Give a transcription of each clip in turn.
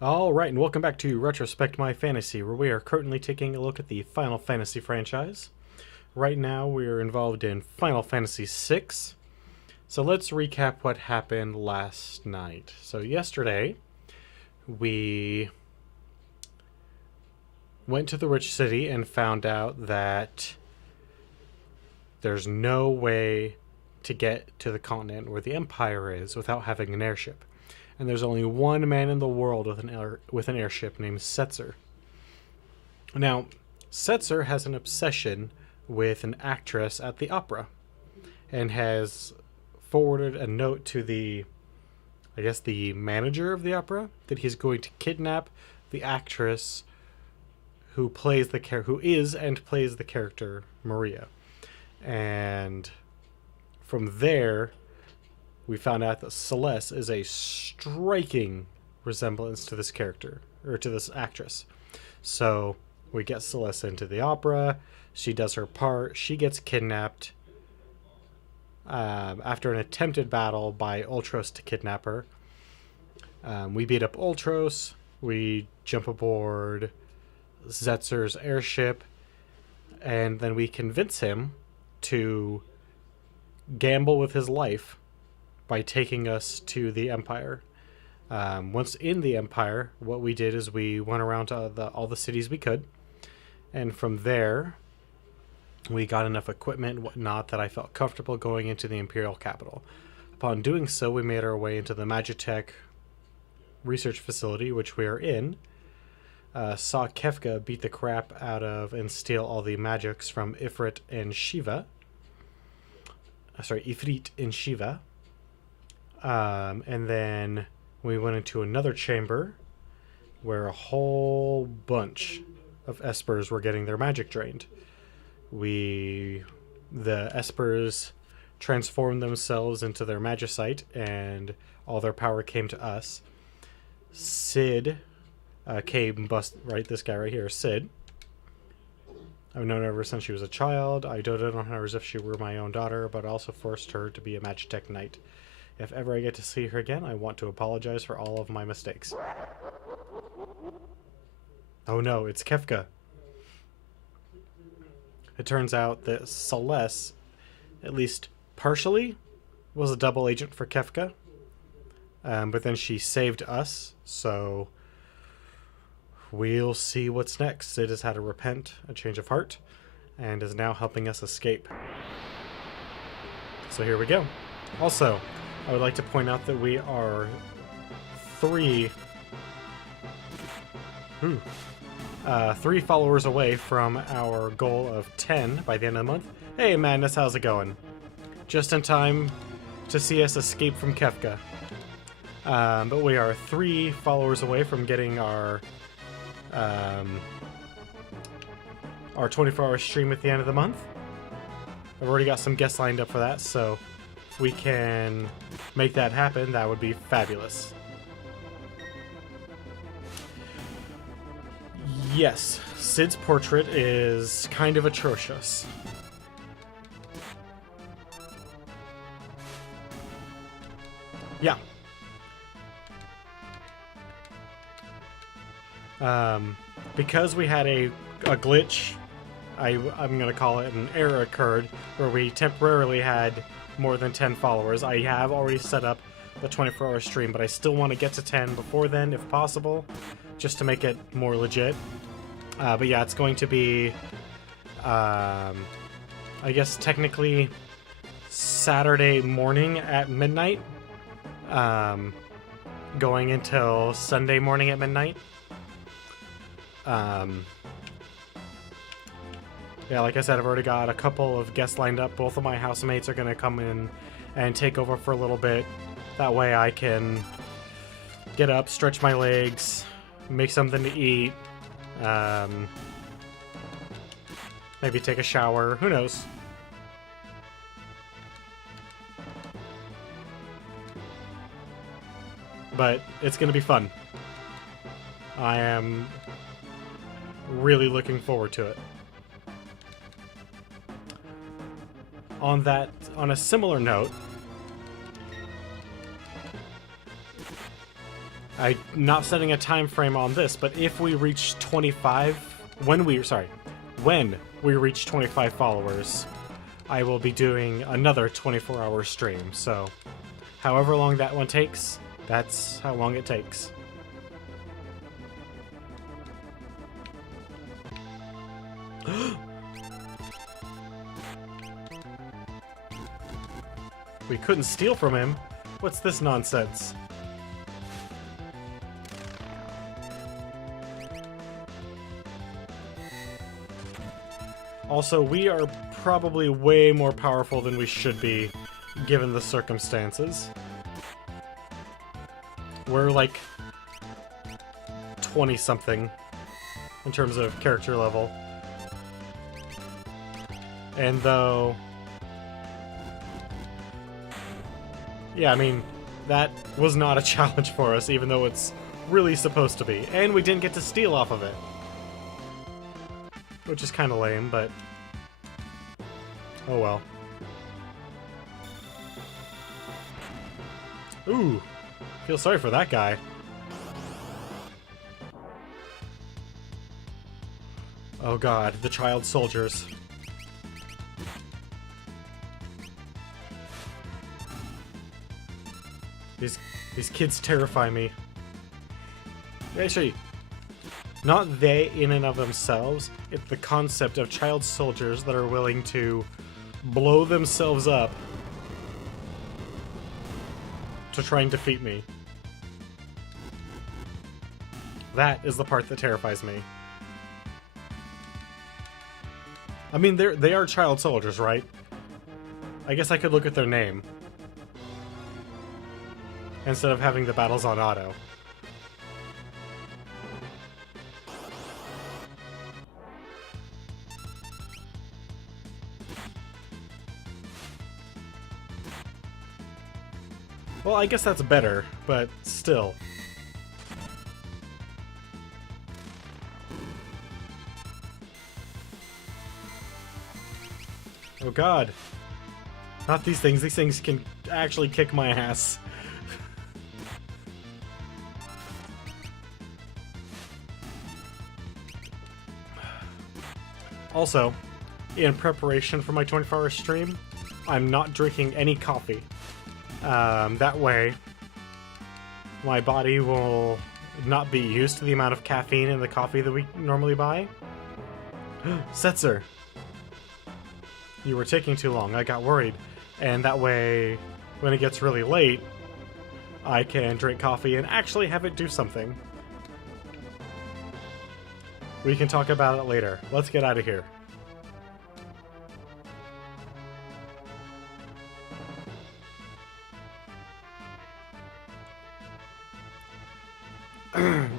Alright, and welcome back to Retrospect My Fantasy, where we are currently taking a look at the Final Fantasy franchise. Right now, we are involved in Final Fantasy VI. So let's recap what happened last night. So yesterday, we went to the rich city and found out that there's no way to get to the continent where the Empire is without having an airship. And there's only one man in the world with an airship named Setzer. Now, Setzer has an obsession with an actress at the opera and has forwarded a note to the manager of the opera that he's going to kidnap the actress who is and plays the character Maria. And from there, we found out that Celeste is a striking resemblance to this character, or to this actress. So we get Celeste into the opera. She does her part. She gets kidnapped after an attempted battle by Ultros to kidnap her. We beat up Ultros. We jump aboard Setzer's airship. And then we convince him to gamble with his life by taking us to the Empire. Once in the Empire, what we did is we went around to all the cities we could, and from there, we got enough equipment and whatnot that I felt comfortable going into the Imperial capital. Upon doing so, we made our way into the Magitech research facility, which we are in. Saw Kefka beat the crap out of and steal all the magics from Ifrit and Shiva. Ifrit and Shiva. And then we went into another chamber where a whole bunch of Espers were getting their magic drained. The Espers transformed themselves into their magicite, and all their power came to us. Sid this guy right here, Sid. I've known her ever since she was a child. I doted on her as if she were my own daughter, but also forced her to be a Magitech knight. If ever I get to see her again, I want to apologize for all of my mistakes. Oh no, it's Kefka. It turns out that Celeste, at least partially, was a double agent for Kefka. But then she saved us, so we'll see what's next. Sid has had to repent, a change of heart, and is now helping us escape. So here we go. Also, I would like to point out that we are three followers away from our goal of 10 by the end of the month. Hey Madness, how's it going? Just in time to see us escape from Kefka. But we are 3 followers away from getting our 24-hour stream at the end of the month. I've already got some guests lined up for that, so if we can make that happen, that would be fabulous. Yes, Sid's portrait is kind of atrocious. Yeah. Because we had a glitch, I'm going to call it an error occurred, where we temporarily had more than 10 followers. I have already set up the 24-hour stream, but I still want to get to 10 before then, if possible, just to make it more legit. But yeah, it's going to be, I guess technically Saturday morning at midnight, going until Sunday morning at midnight. Yeah, like I said, I've already got a couple of guests lined up. Both of my housemates are going to come in and take over for a little bit. That way I can get up, stretch my legs, make something to eat, maybe take a shower, who knows. But it's going to be fun. I am really looking forward to it. On a similar note, I'm not setting a time frame on this, but if we reach 25, when we reach 25 followers, I will be doing another 24-hour stream. So, however long that one takes, that's how long it takes. We couldn't steal from him? What's this nonsense? Also, we are probably way more powerful than we should be, given the circumstances. We're like 20-something in terms of character level. And though... yeah, I mean, that was not a challenge for us, even though it's really supposed to be. And we didn't get to steal off of it. Which is kind of lame, but... oh well. Ooh! Feel sorry for that guy. Oh god, the child soldiers. These kids terrify me. Actually, not they in and of themselves, it's the concept of child soldiers that are willing to blow themselves up to try and defeat me. That is the part that terrifies me. I mean, they are child soldiers, right? I guess I could look at their name instead of having the battles on auto. Well, I guess that's better, but still. Oh god. Not these things. These things can actually kick my ass. Also, in preparation for my 24-hour stream, I'm not drinking any coffee. That way, my body will not be used to the amount of caffeine in the coffee that we normally buy. Setzer! You were taking too long. I got worried. And that way, when it gets really late, I can drink coffee and actually have it do something. We can talk about it later. Let's get out of here.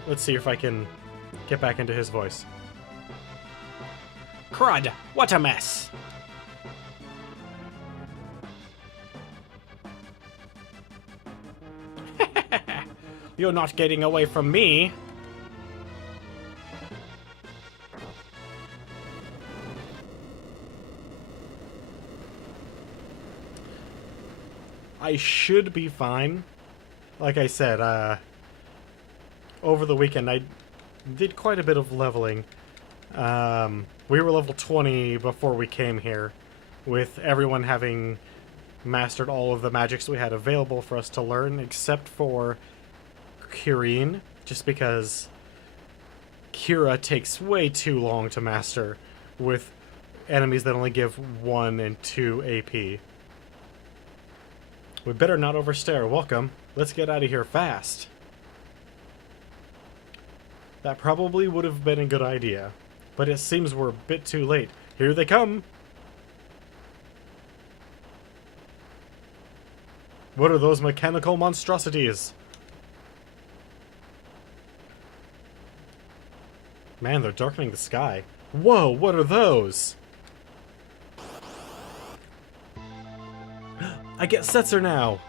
Let's see if I can get back into his voice. Crud! What a mess! You're not getting away from me! I should be fine. Like I said, over the weekend I did quite a bit of leveling. We were level 20 before we came here, with everyone having mastered all of the magics we had available for us to learn, except for Kirin, just because Kira takes way too long to master with enemies that only give 1 and 2 AP. We better not overstay our welcome. Let's get out of here fast. That probably would have been a good idea, but it seems we're a bit too late. Here they come! What are those mechanical monstrosities? Man, they're darkening the sky. Whoa, what are those? I get Setzer now!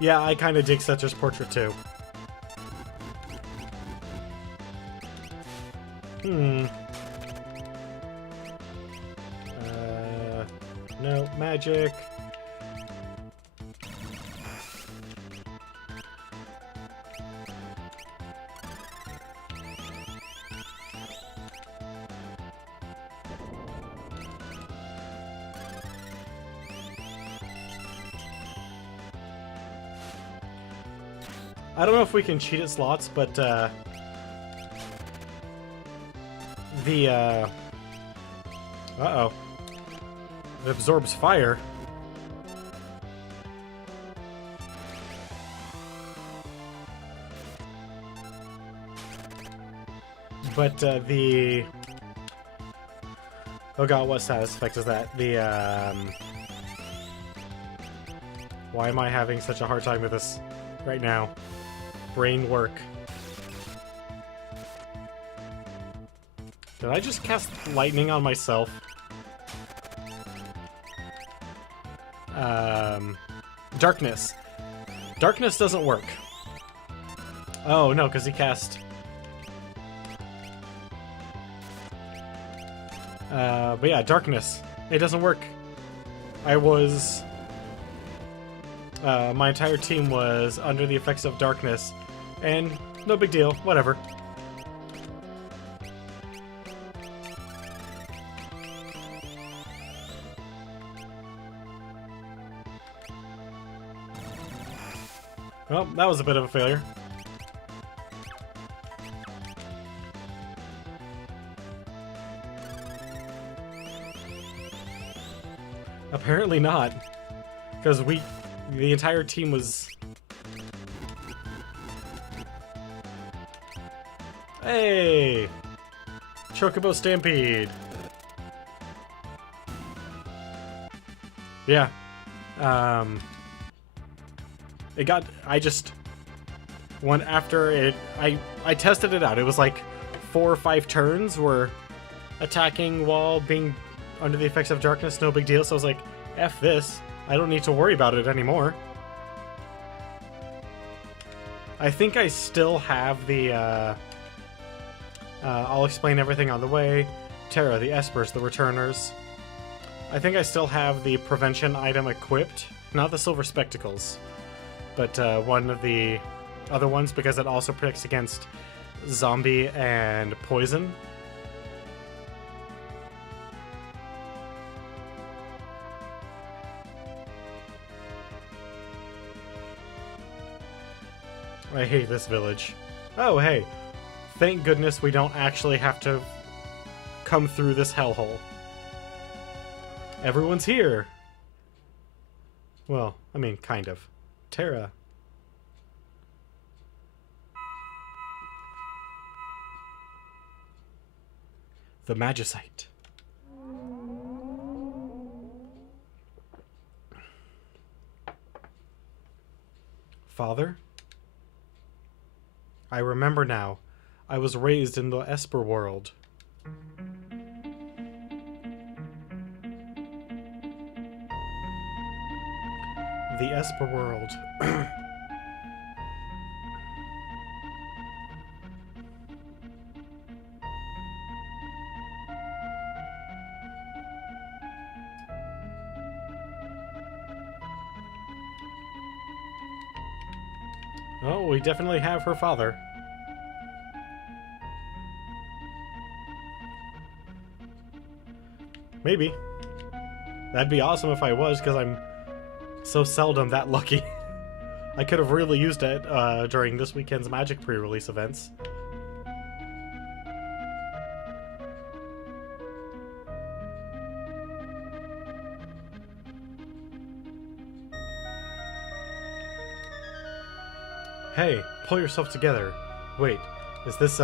Yeah, I kinda dig Setzer's portrait too. No, magic. I don't know if we can cheat at slots, but the uh-oh. It absorbs fire. But the... Oh god, what status effect is that? The, Why am I having such a hard time with this right now? Brain work. Did I just cast lightning on myself? Darkness. Darkness doesn't work. Oh, no, because he cast... but yeah, darkness. It doesn't work. I was... my entire team was under the effects of darkness, and no big deal, whatever. Well, that was a bit of a failure. Apparently not, because the entire team was... Hey! Chocobo Stampede! Yeah. It got... I just... Went after it... I tested it out. It was like 4 or 5 turns were attacking while being under the effects of darkness, no big deal. So I was like, F this. I don't need to worry about it anymore. I think I still have the, I'll explain everything on the way. Terra, the Espers, the Returners. I think I still have the prevention item equipped. Not the Silver Spectacles, but one of the other ones, because it also protects against zombie and poison. I hate this village. Oh, hey. Thank goodness we don't actually have to come through this hellhole. Everyone's here. Well, I mean, kind of. Terra. The Magicite. Father? I remember now. I was raised in the Esper world. The Esper world. Oh, we definitely have her father. Maybe. That'd be awesome if I was, because I'm so seldom that lucky. I could have really used it during this weekend's Magic pre-release events. Hey, pull yourself together. Wait, is this,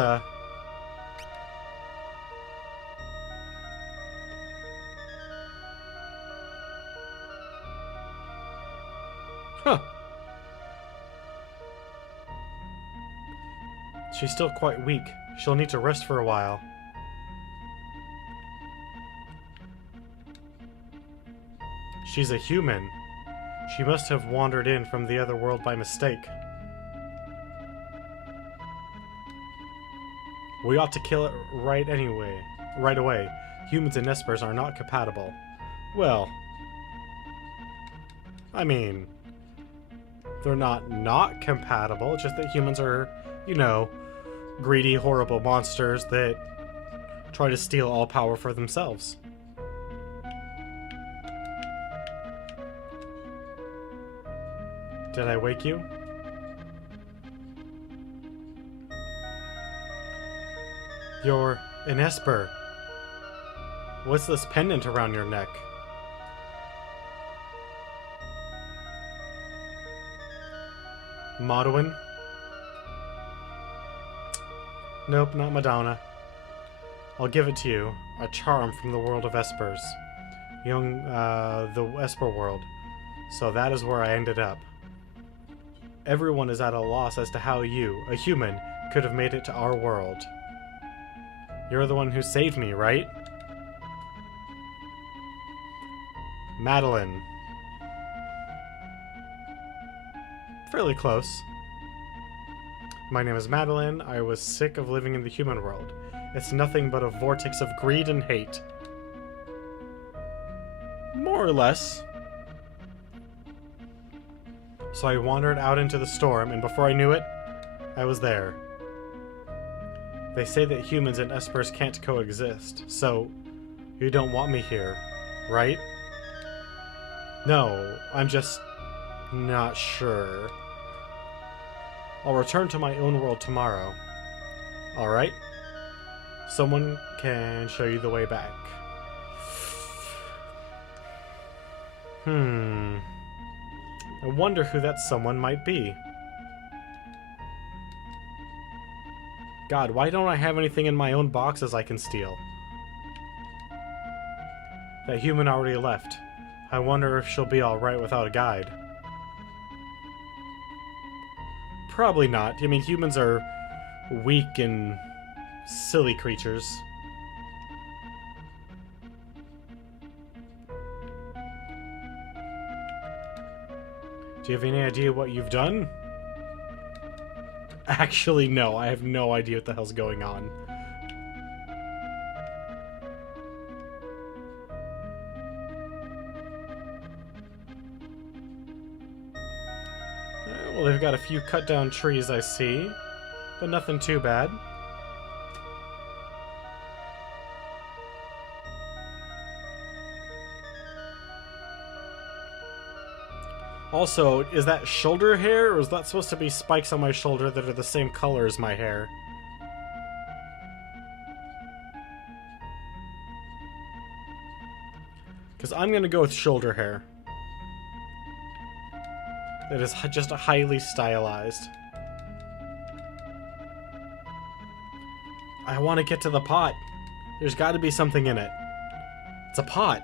Huh. She's still quite weak. She'll need to rest for a while. She's a human. She must have wandered in from the other world by mistake. We ought to kill it right away. Humans and Espers are not compatible. Well, I mean, they're not compatible, just that humans are, you know, greedy, horrible monsters that try to steal all power for themselves. Did I wake you? You're an Esper. What's this pendant around your neck? Modwin? Nope, not Madonna. I'll give it to you. A charm from the world of Espers. The Esper world. So that is where I ended up. Everyone is at a loss as to how you, a human, could have made it to our world. You're the one who saved me, right? Madeline. Fairly close. My name is Madeline. I was sick of living in the human world. It's nothing but a vortex of greed and hate. More or less. So I wandered out into the storm, and before I knew it, I was there. They say that humans and Espers can't coexist, so you don't want me here, right? No, I'm just not sure. I'll return to my own world tomorrow. Alright? Someone can show you the way back. I wonder who that someone might be. God, why don't I have anything in my own boxes I can steal? That human already left. I wonder if she'll be alright without a guide. Probably not. I mean, humans are weak and silly creatures. Do you have any idea what you've done? Actually, no. I have no idea what the hell's going on. Well, they've got a few cut down trees, I see. But nothing too bad. Also, is that shoulder hair, or is that supposed to be spikes on my shoulder that are the same color as my hair? Because I'm going to go with shoulder hair. That is just highly stylized. I want to get to the pot. There's got to be something in it. It's a pot.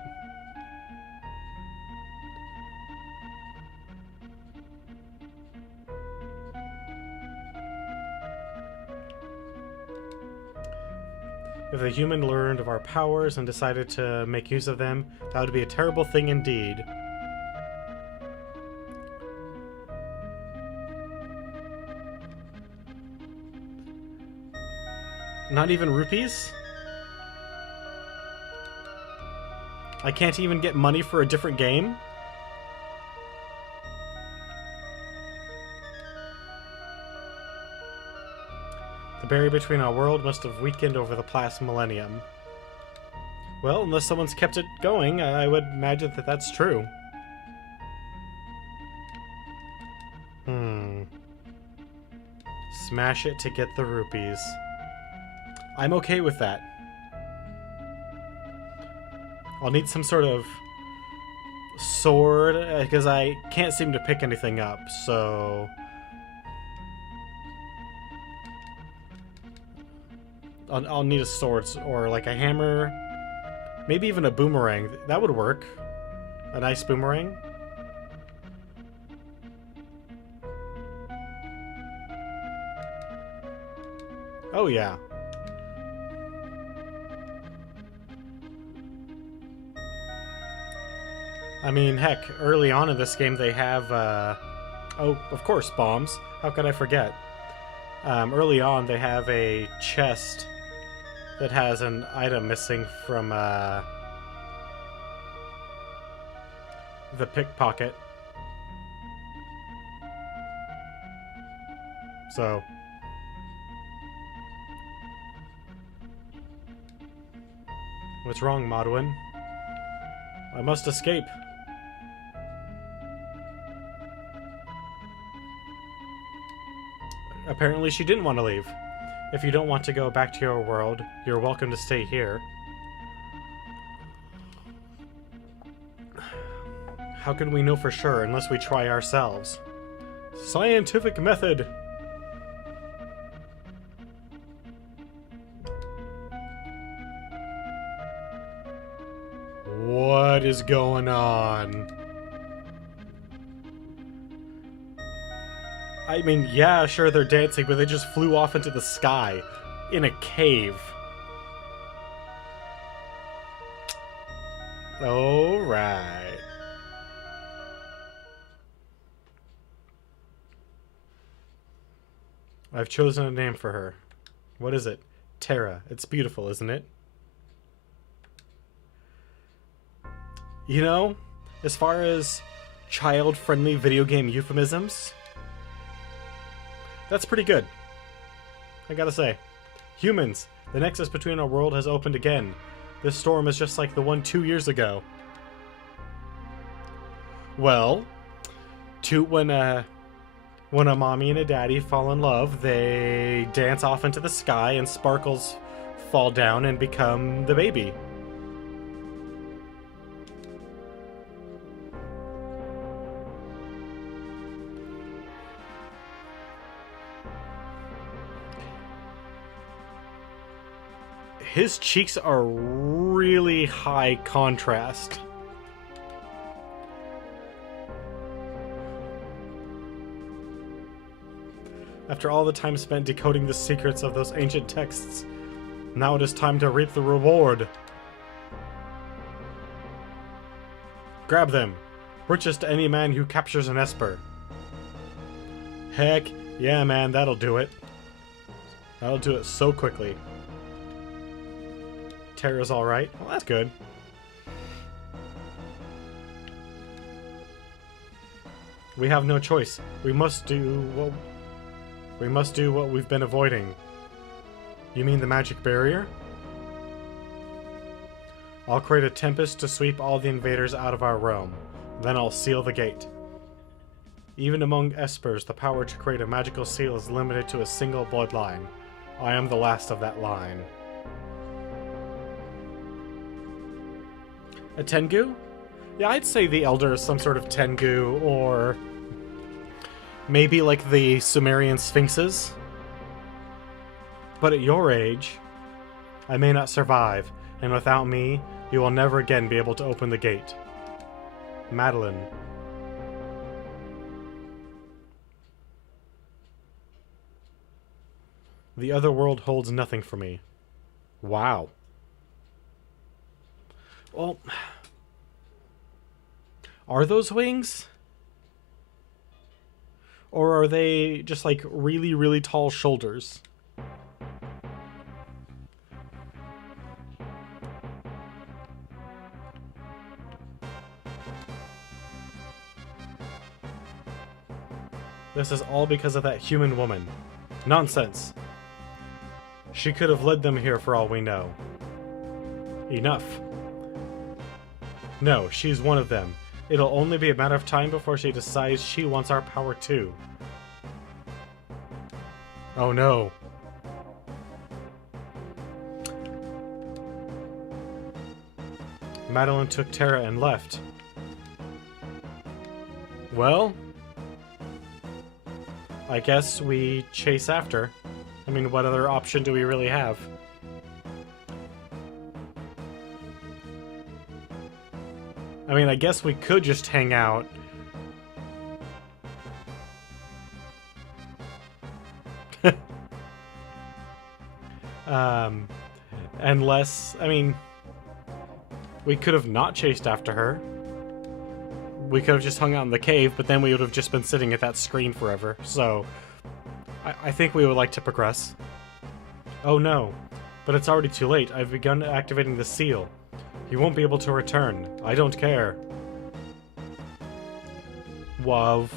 If the human learned of our powers and decided to make use of them, that would be a terrible thing indeed. Not even rupees? I can't even get money for a different game? The barrier between our world must have weakened over the past millennium. Well, unless someone's kept it going, I would imagine that that's true. Smash it to get the rupees. I'm okay with that. I'll need some sort of sword, because I can't seem to pick anything up, so... I'll need a sword, or like a hammer. Maybe even a boomerang. That would work. A nice boomerang. Oh yeah. I mean, heck, early on in this game they have, oh, of course, bombs. How could I forget? Early on they have a chest that has an item missing from, the pickpocket. So... What's wrong, Modwin? I must escape. Apparently she didn't want to leave. If you don't want to go back to your world, you're welcome to stay here. How can we know for sure unless we try ourselves? Scientific method! What is going on? I mean, yeah, sure, they're dancing, but they just flew off into the sky in a cave. Alright. I've chosen a name for her. What is it? Terra. It's beautiful, isn't it? You know, as far as child-friendly video game euphemisms, that's pretty good. I gotta say. Humans, the nexus between our world has opened again. This storm is just like the one 2 years ago. Well, when a mommy and a daddy fall in love, they dance off into the sky and sparkles fall down and become the baby. His cheeks are really high contrast. After all the time spent decoding the secrets of those ancient texts, now it is time to reap the reward. Grab them. Riches to any man who captures an Esper. Heck, yeah man, that'll do it. That'll do it so quickly. Terra's alright. Well, that's good. We have no choice. We must do what we've been avoiding. You mean the magic barrier? I'll create a tempest to sweep all the invaders out of our realm. Then I'll seal the gate. Even among Espers, the power to create a magical seal is limited to a single bloodline. I am the last of that line. A Tengu? Yeah, I'd say the Elder is some sort of Tengu, or maybe like the Sumerian Sphinxes. But at your age, I may not survive, and without me, you will never again be able to open the gate. Madeline. The other world holds nothing for me. Wow. Well, are those wings? Or are they just like really, really tall shoulders? This is all because of that human woman. Nonsense. She could have led them here for all we know. Enough. No, she's one of them. It'll only be a matter of time before she decides she wants our power too. Oh no. Madeline took Terra and left. Well, I guess we chase after. I mean, what other option do we really have? I mean, I guess we could just hang out. Unless, I mean, we could have not chased after her. We could have just hung out in the cave, but then we would have just been sitting at that screen forever. So, I think we would like to progress. Oh no, but it's already too late. I've begun activating the seal. You won't be able to return. I don't care. Wav.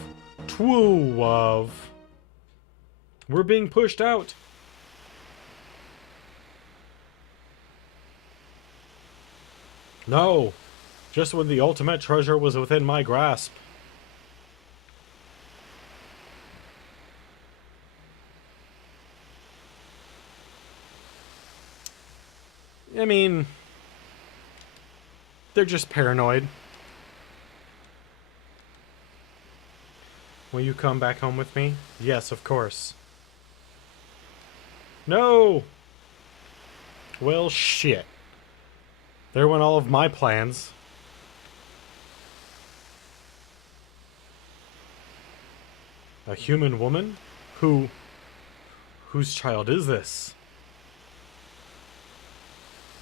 Twoo, Wav. We're being pushed out. No. Just when the ultimate treasure was within my grasp. I mean, they're just paranoid. Will you come back home with me? Yes, of course. No! Well, shit. There went all of my plans. A human woman? Whose child is this?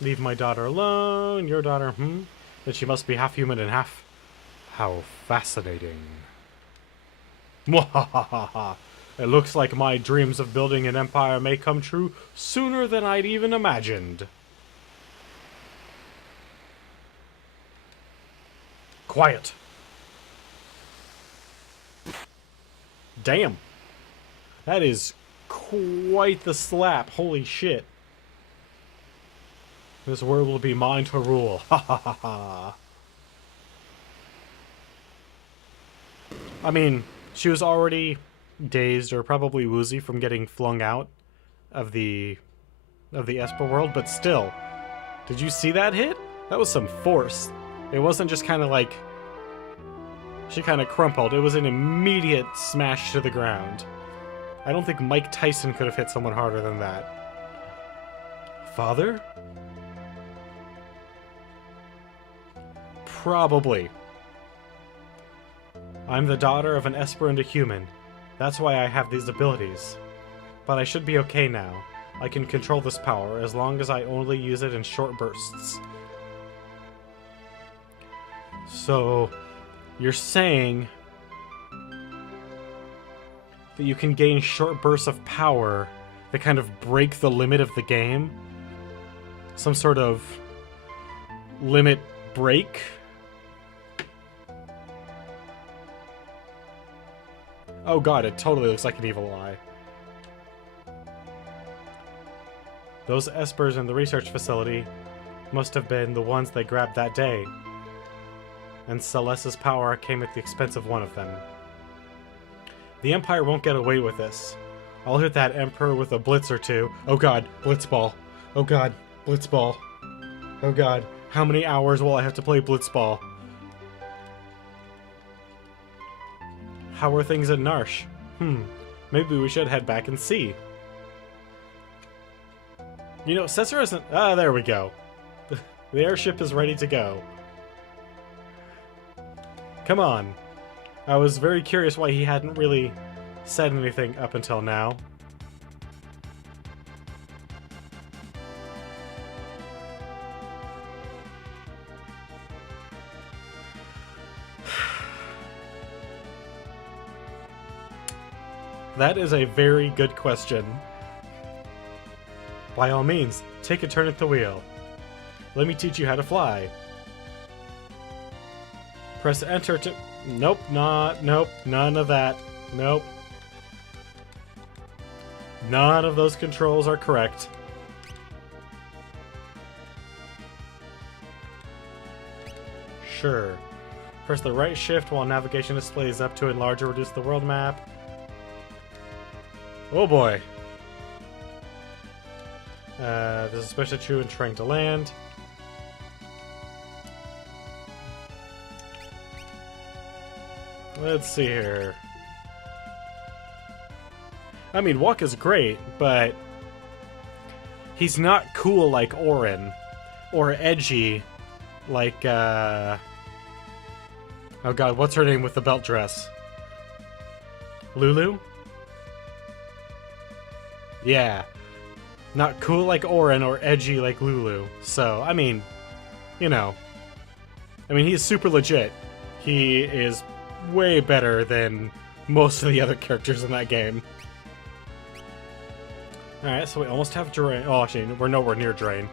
Leave my daughter alone. Your daughter, Then she must be half human and half... How fascinating. Mwahaha. It looks like my dreams of building an empire may come true sooner than I'd even imagined. Quiet. Damn. That is quite the slap. Holy shit. This world will be mine to rule. Ha ha ha ha. I mean, she was already dazed or probably woozy from getting flung out of the Esper world, but still. Did you see that hit? That was some force. It wasn't just kind of like she kind of crumpled. It was an immediate smash to the ground. I don't think Mike Tyson could have hit someone harder than that. Father? Probably. I'm the daughter of an Esper and a human. That's why I have these abilities. But I should be okay now. I can control this power as long as I only use it in short bursts. So, you're saying that you can gain short bursts of power that kind of break the limit of the game? Some sort of limit break? Oh god, it totally looks like an evil eye. Those Espers in the research facility must have been the ones they grabbed that day. And Celeste's power came at the expense of one of them. The Empire won't get away with this. I'll hit that Emperor with a blitz or two. Oh god, Blitzball. Oh god, Blitzball. Oh god, how many hours will I have to play Blitzball? How are things at Narsh? Maybe we should head back and see. You know, Setzer isn't... Ah, there we go. The airship is ready to go. Come on. I was very curious why he hadn't really said anything up until now. That is a very good question. By all means, take a turn at the wheel. Let me teach you how to fly. Press enter to... Nope, nope, none of that. Nope. None of those controls are correct. Sure. Press the right shift while navigation displays up to enlarge or reduce the world map. Oh boy. This is especially true in trying to land. Let's see here. I mean, Walk is great, but he's not cool like Orin, or edgy like, oh god, what's her name with the belt dress? Lulu? Yeah. Not cool like Orin or edgy like Lulu. So, I mean, you know. I mean, he's super legit. He is way better than most of the other characters in that game. Alright, so we almost have Drain. Oh, actually, we're nowhere near Drain.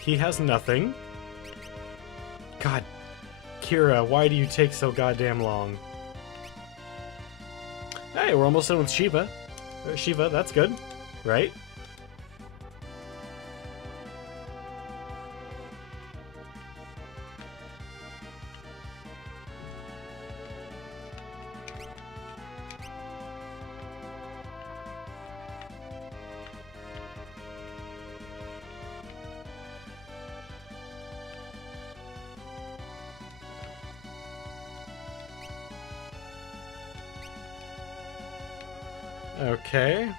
He has nothing. God. Kira, why do you take so goddamn long? Hey, we're almost done with Shiva. Shiva, that's good, right? Okay.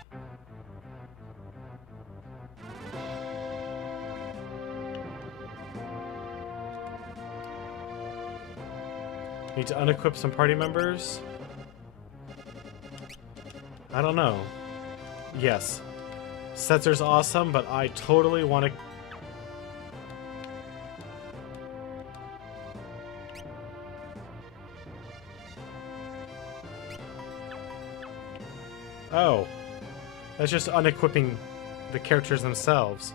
Need to unequip some party members? I don't know. Yes. Setzer's awesome, but I totally want to... Oh. That's just unequipping the characters themselves.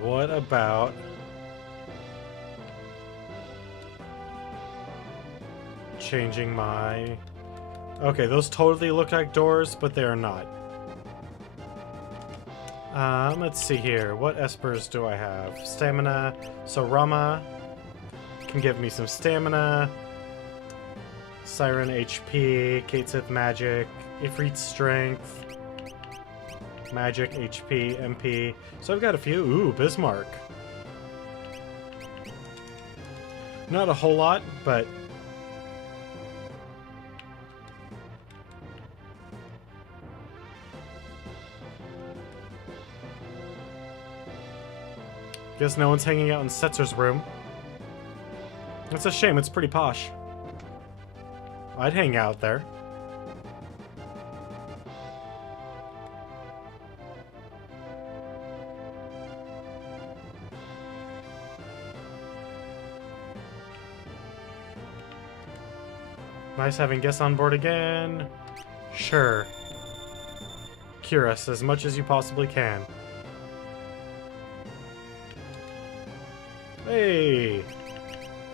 What about... changing my... Okay, those totally look like doors, but they are not. Let's see here. What espers do I have? Stamina. So Rama can give me some stamina. Siren HP. Kate Sith Magic. Ifrit Strength. Magic, HP, MP. So I've got a few. Ooh, Bismarck. Not a whole lot, but... Guess no one's hanging out in Setzer's room. It's a shame, it's pretty posh. I'd hang out there. Nice having guests on board again. Sure. Cure us as much as you possibly can. Hey!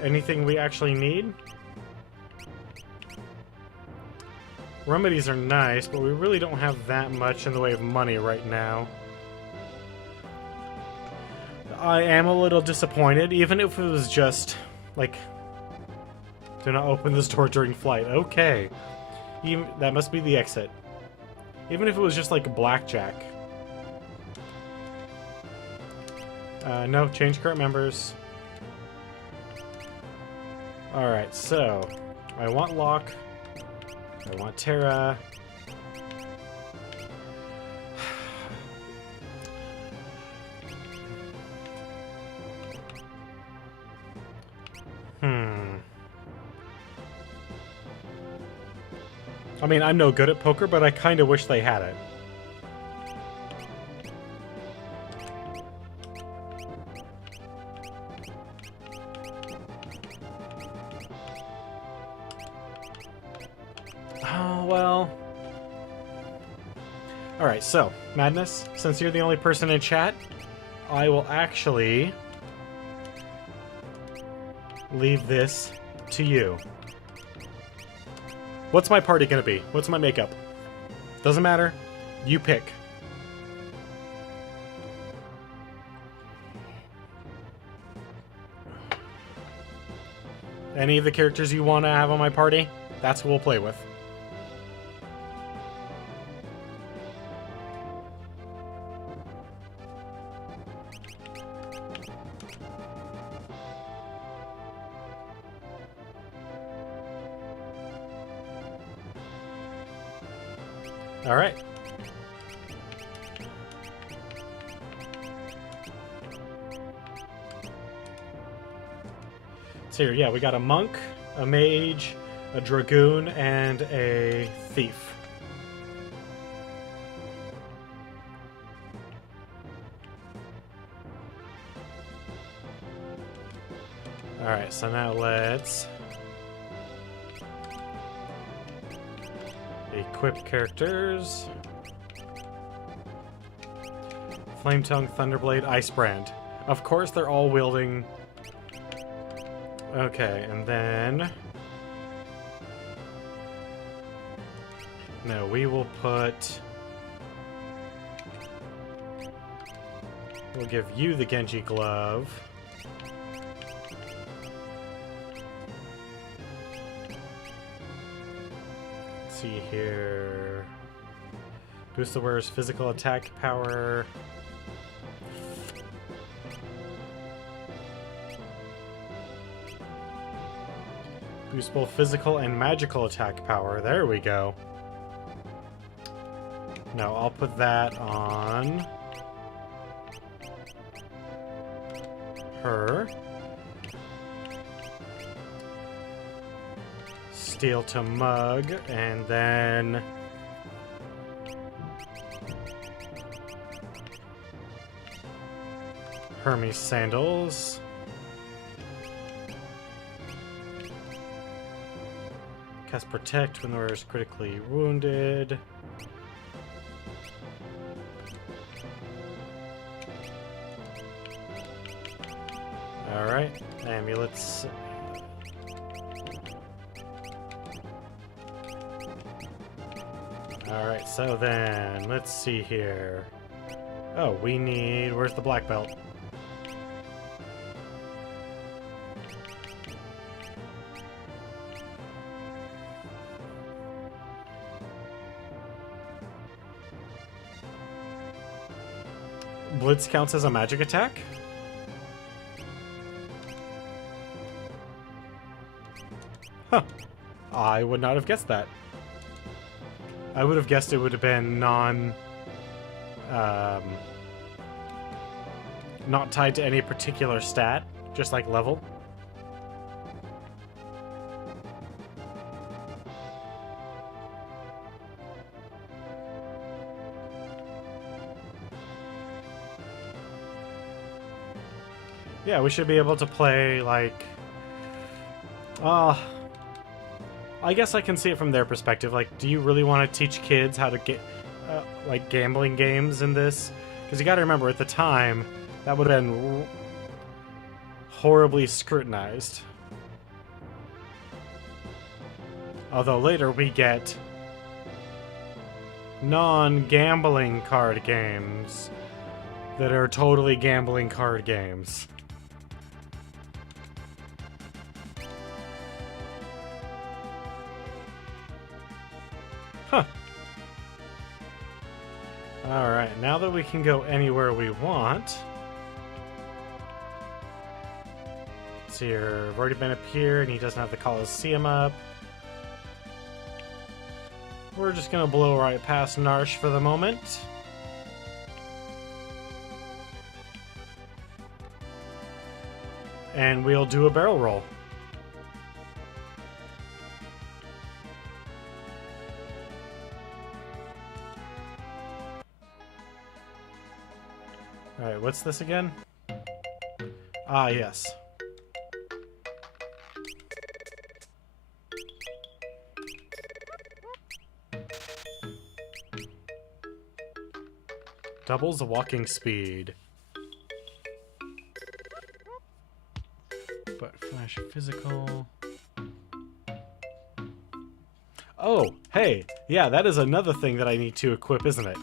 Anything we actually need? Remedies are nice, but we really don't have that much in the way of money right now. I am a little disappointed, even if it was just, like... Do not open this door during flight. Okay. Even, that must be the exit. Even if it was just like blackjack. No, change current members. Alright, so... I want Locke. I want Terra. I mean, I'm no good at poker, but I kind of wish they had it. Oh, well... Alright, so, Madness, since you're the only person in chat, I will actually leave this to you. What's my party gonna be? What's my makeup? Doesn't matter. You pick. Any of the characters you want to have on my party, that's who we'll play with. All right. So here, yeah, we got a monk, a mage, a dragoon, and a thief. All right, so now let's equip characters. Flametongue, Thunderblade, Icebrand. Of course, they're all wielding... Okay, and then... No, we will put... We'll give you the Genji glove. Let's see here. Boost the wearer's physical attack power. Boost both physical and magical attack power. There we go. No, I'll put that on her. Steel to Mug, and then Hermes Sandals. Cast Protect when the wearer is critically wounded. Alright, amulets. Alright, so then, let's see here. Oh, we need... Where's the black belt? Blitz counts as a magic attack? Huh. I would not have guessed that. I would have guessed it would have been not tied to any particular stat, just like level. Yeah, we should be able to play, like... I guess I can see it from their perspective. Like, do you really want to teach kids how to get, like, gambling games in this? Because you gotta remember, at the time, that would have been horribly scrutinized. Although later we get non-gambling card games that are totally gambling card games. Huh. Alright, now that we can go anywhere we want. Let's see here. I've already been up here and he doesn't have the Coliseum up. We're just gonna blow right past Narsh for the moment. And we'll do a barrel roll. Alright, what's this again? Ah, yes. Doubles the walking speed. But flash physical. Oh, hey! Yeah, that is another thing that I need to equip, isn't it?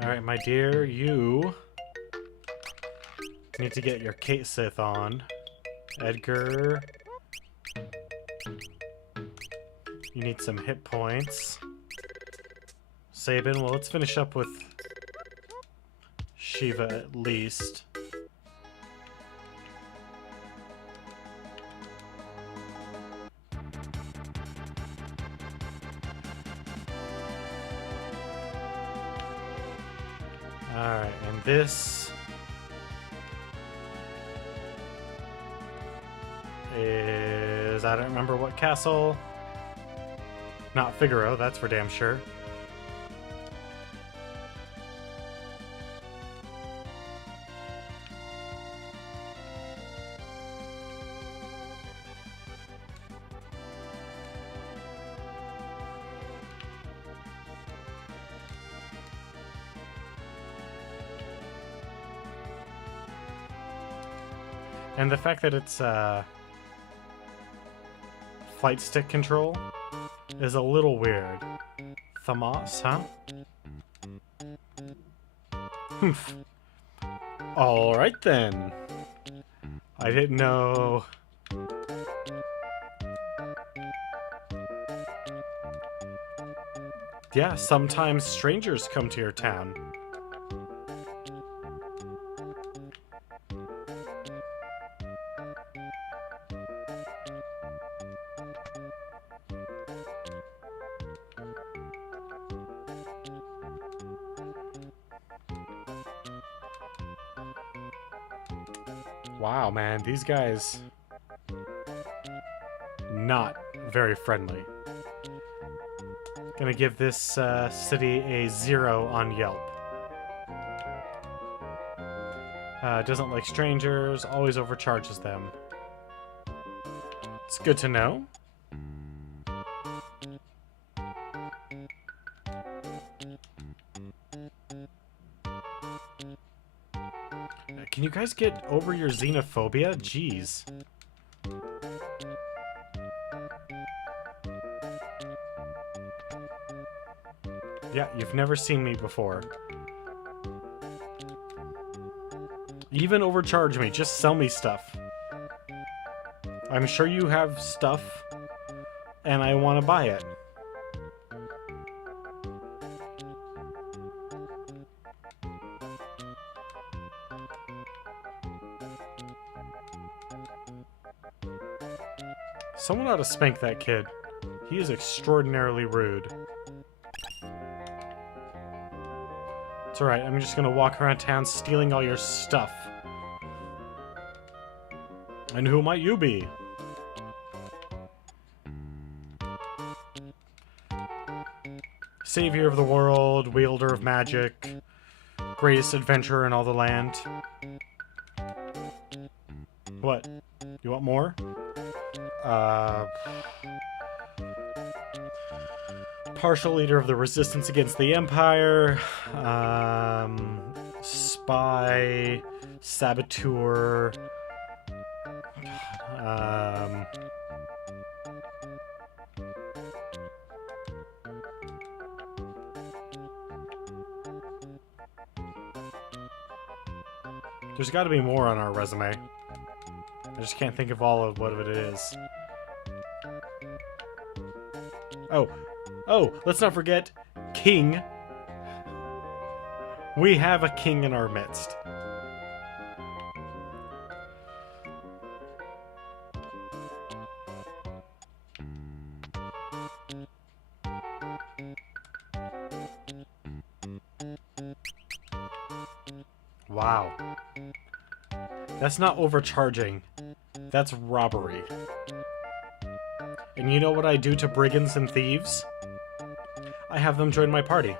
Alright, my dear, you need to get your Kate Sith on. Edgar. You need some hit points. Sabin, well, let's finish up with Shiva at least. Alright, and this is... I don't remember what castle. Not Figaro, that's for damn sure. And the fact that it's flight stick control is a little weird. Thamas, huh? Humph. Alright then. I didn't know. Yeah, sometimes strangers come to your town. Wow, man, these guys... not very friendly. Gonna give this city a 0 on Yelp. Doesn't like strangers, always overcharges them. It's good to know. Can you guys get over your xenophobia? Jeez. Yeah, you've never seen me before. Even overcharge me, just sell me stuff. I'm sure you have stuff, and I want to buy it. Someone ought to spank that kid. He is extraordinarily rude. It's alright, I'm just gonna walk around town stealing all your stuff. And who might you be? Savior of the world, wielder of magic, greatest adventurer in all the land. What? You want more? Partial leader of the resistance against the Empire. Spy. Saboteur. There's got to be more on our resume. I just can't think of all of what it is. Oh, let's not forget King. We have a king in our midst. Wow. That's not overcharging. That's robbery. And you know what I do to brigands and thieves? I have them join my party.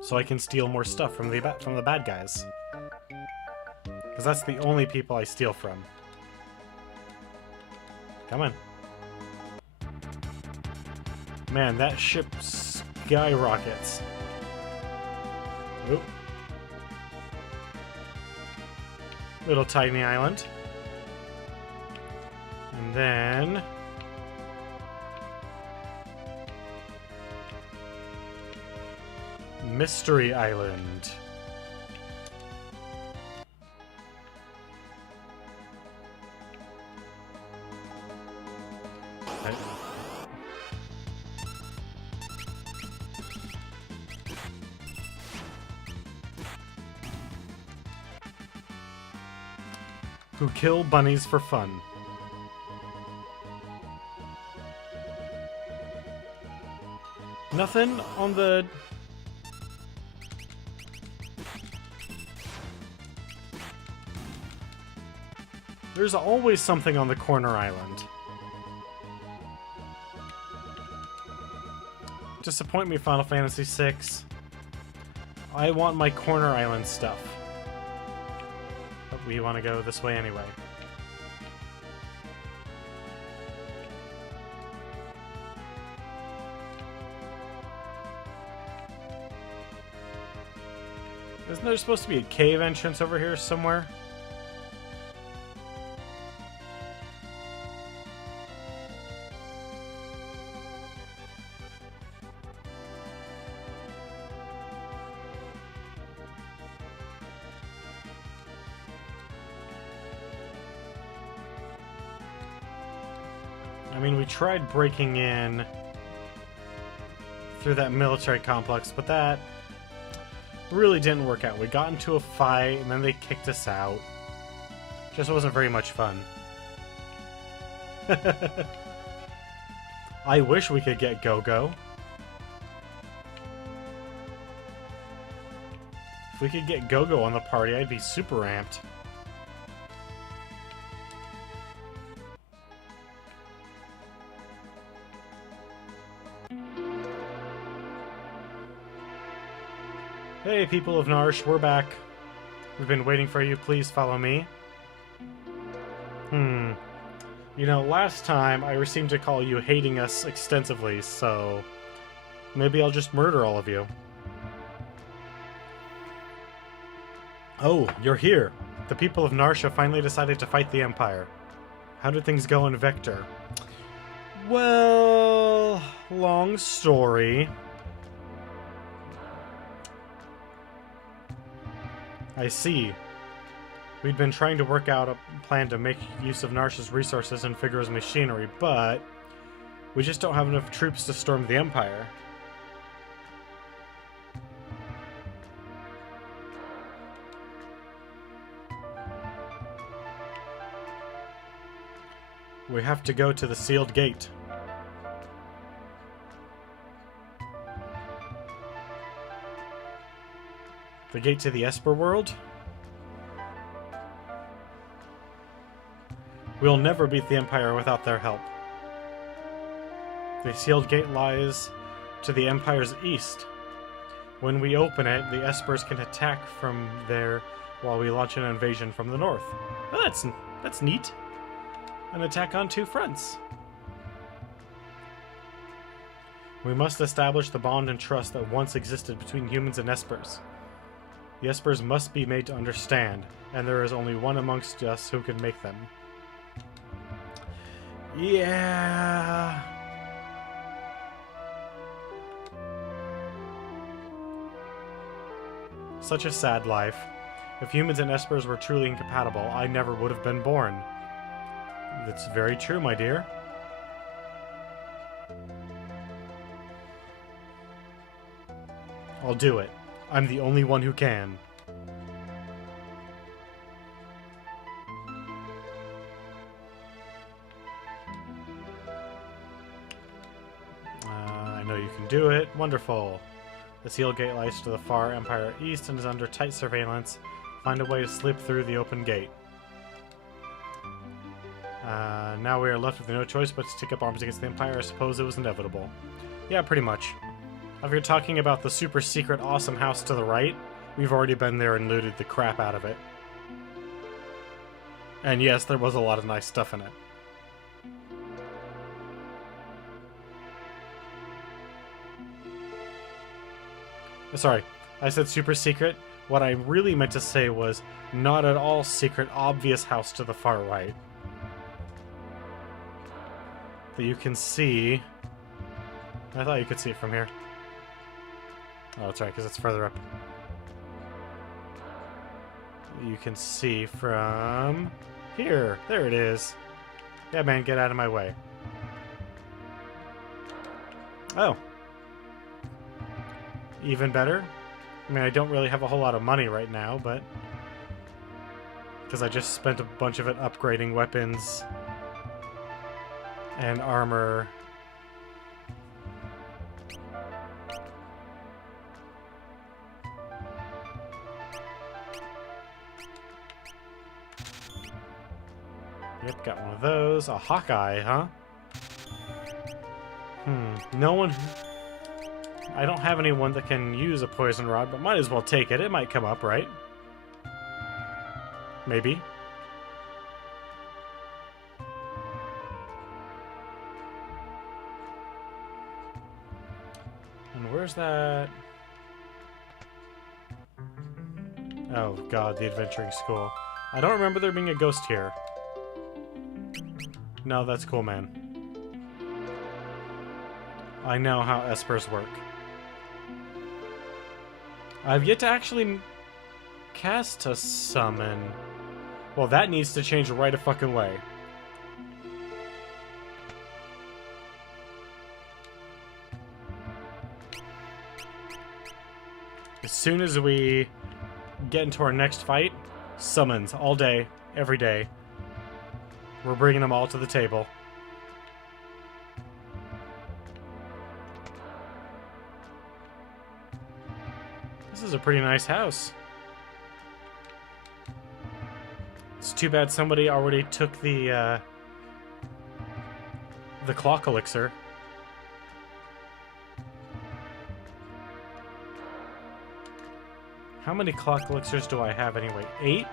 So I can steal more stuff from the bad guys. Because that's the only people I steal from. Come on. Man, that ship skyrockets. Oop. Little tiny island. And then... Mystery Island. Who kill bunnies for fun. Nothing on the... There's always something on the corner island. Disappoint me, Final Fantasy VI. I want my corner island stuff. But we want to go this way anyway. Isn't there supposed to be a cave entrance over here somewhere? I mean, we tried breaking in through that military complex, but that really didn't work out. We got into a fight, and then they kicked us out. Just wasn't very much fun. I wish we could get Go-Go. we could get Gogo on the party, I'd be super amped. Hey, people of Narsh, we're back. We've been waiting for you. Please follow me. You know, last time I seemed to call you hating us extensively, so maybe I'll just murder all of you. Oh, you're here. The people of Narsh have finally decided to fight the Empire. How did things go in Vector? Well, long story. I see. We'd been trying to work out a plan to make use of Narsh's resources and Figure's machinery, but we just don't have enough troops to storm the Empire. We have to go to the sealed gate. The gate to the Esper world? We'll never beat the Empire without their help. The sealed gate lies to the Empire's east. When we open it, the Espers can attack from there while we launch an invasion from the north. Oh, that's neat. An attack on two fronts. We must establish the bond and trust that once existed between humans and Espers. The Espers must be made to understand, and there is only one amongst us who can make them. Yeah. Such a sad life. If humans and Espers were truly incompatible, I never would have been born. That's very true, my dear. I'll do it. I'm the only one who can. I know you can do it. Wonderful. The sealed gate lies to the far Empire east and is under tight surveillance. Find a way to slip through the open gate. Now we are left with no choice but to take up arms against the Empire. I suppose it was inevitable. Yeah, pretty much. If you're talking about the super secret awesome house to the right, we've already been there and looted the crap out of it. And yes, there was a lot of nice stuff in it. Sorry, I said super secret. What I really meant to say was not at all secret, obvious house to the far right. That you can see. I thought you could see it from here. Oh, that's right, because it's further up. You can see from here. There it is. Yeah, man, get out of my way. Oh. Even better. I mean, I don't really have a whole lot of money right now, but... because I just spent a bunch of it upgrading weapons and armor. Yep, got one of those. A Hawkeye, huh? No one... I don't have anyone that can use a poison rod, but might as well take it. It might come up, right? Maybe. And where's that? Oh god, the adventuring school. I don't remember there being a ghost here. No, that's cool, man. I know how espers work. I've yet to actually cast a summon. Well, that needs to change right a fucking way. As soon as we get into our next fight, summons all day, every day. We're bringing them all to the table. This is a pretty nice house. It's too bad somebody already took the clock elixir. How many clock elixirs do I have anyway? 8?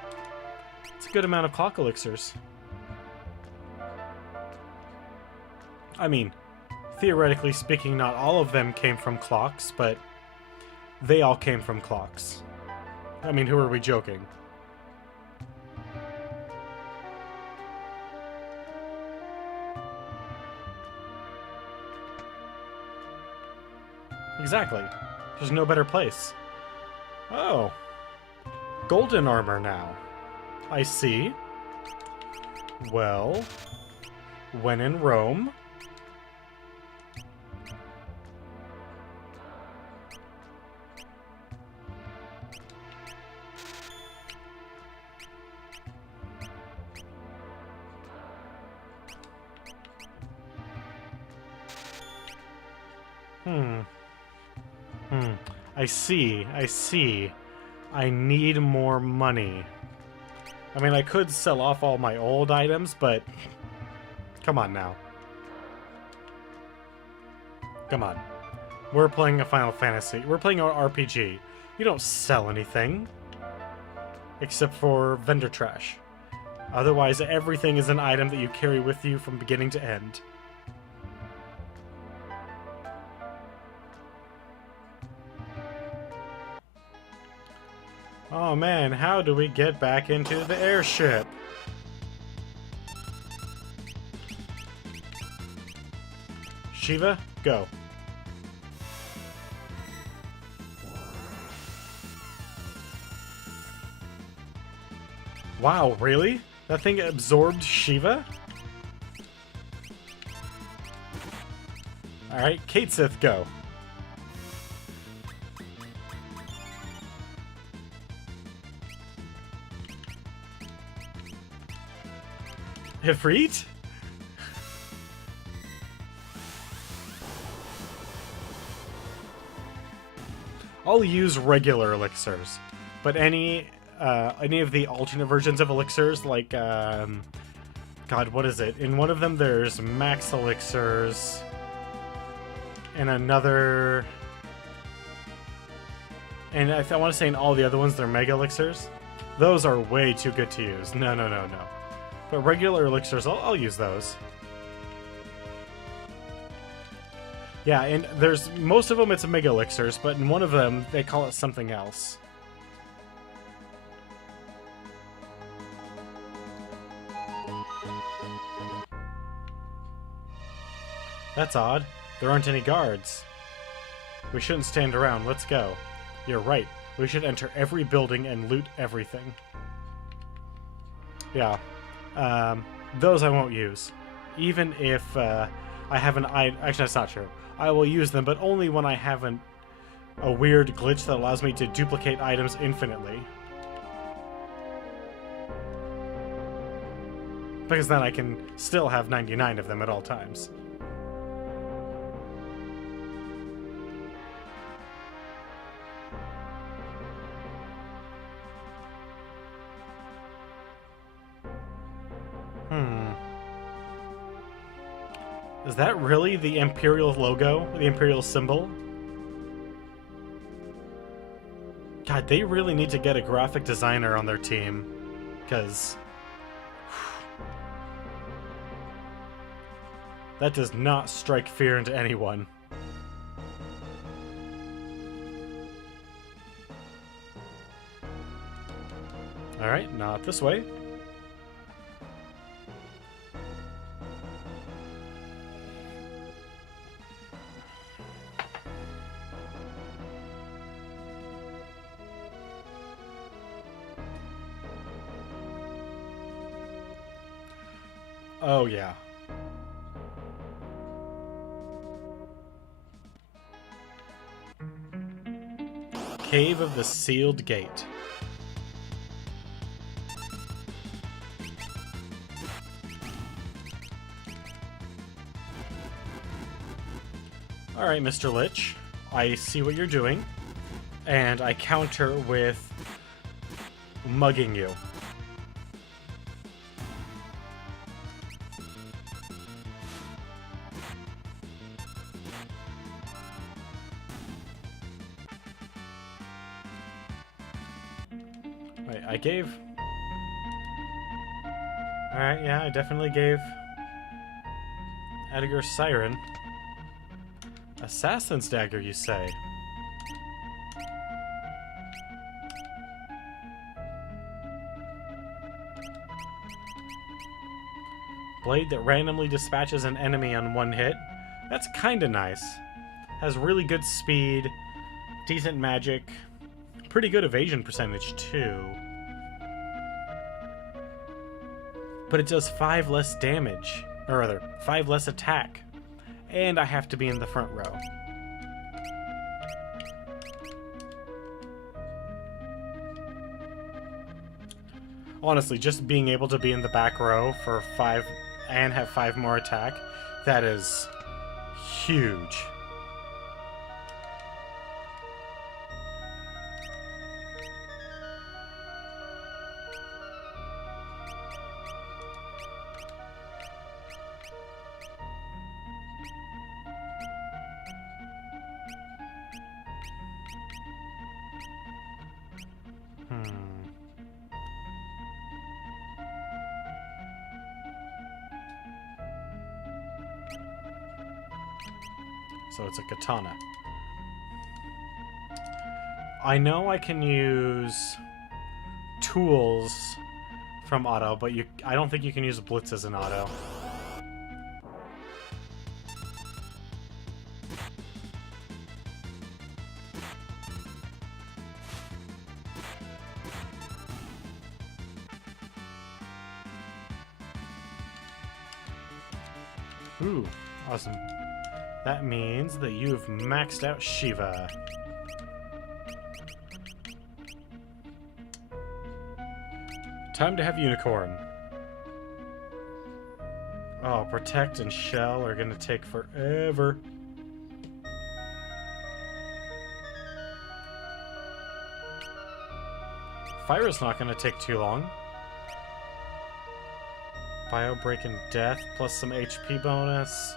It's a good amount of clock elixirs. I mean, theoretically speaking, not all of them came from clocks, but they all came from clocks. I mean, who are we joking? Exactly. There's no better place. Oh. Golden armor now. I see. Well, when in Rome... I see. I need more money. I mean, I could sell off all my old items, but... Come on now. Come on. We're playing a Final Fantasy. We're playing an RPG. You don't sell anything. Except for vendor trash. Otherwise, everything is an item that you carry with you from beginning to end. Oh man, how do we get back into the airship? Shiva, go. Wow, really? That thing absorbed Shiva? Alright, Kate Sith, go. Ifrit? I'll use regular elixirs, but any of the alternate versions of elixirs, like, God, what is it? In one of them, there's max elixirs, and another, and I want to say in all the other ones, they're mega elixirs. Those are way too good to use. No. But regular elixirs, I'll use those. Yeah, and there's most of them it's mega elixirs, but in one of them they call it something else. That's odd. There aren't any guards. We shouldn't stand around. Let's go. You're right. We should enter every building and loot everything. Yeah. Those I won't use. Even if I have an item... Actually, that's not true. I will use them, but only when I have a weird glitch that allows me to duplicate items infinitely. Because then I can still have 99 of them at all times. Is that really the Imperial logo? The Imperial symbol? God, they really need to get a graphic designer on their team. Because... that does not strike fear into anyone. Alright, not this way. Oh, yeah. Cave of the Sealed Gate. Alright, Mr. Lich. I see what you're doing. And I counter with mugging you. Wait, I gave... Alright, yeah, I definitely gave Edgar Siren. Assassin's Dagger, you say? Blade that randomly dispatches an enemy on one hit. That's kinda nice. Has really good speed, decent magic, pretty good evasion percentage too. But it does 5 less damage, or rather, 5 less attack. And I have to be in the front row. Honestly, just being able to be in the back row for 5 and have 5 more attack, that is huge. So it's a katana. I know I can use tools from auto, but I don't think you can use blitz as an auto. Ooh, awesome. That means that you've maxed out Shiva. Time to have Unicorn. Oh, Protect and Shell are gonna take forever. Fire is not gonna take too long. Bio Break and Death plus some HP bonus.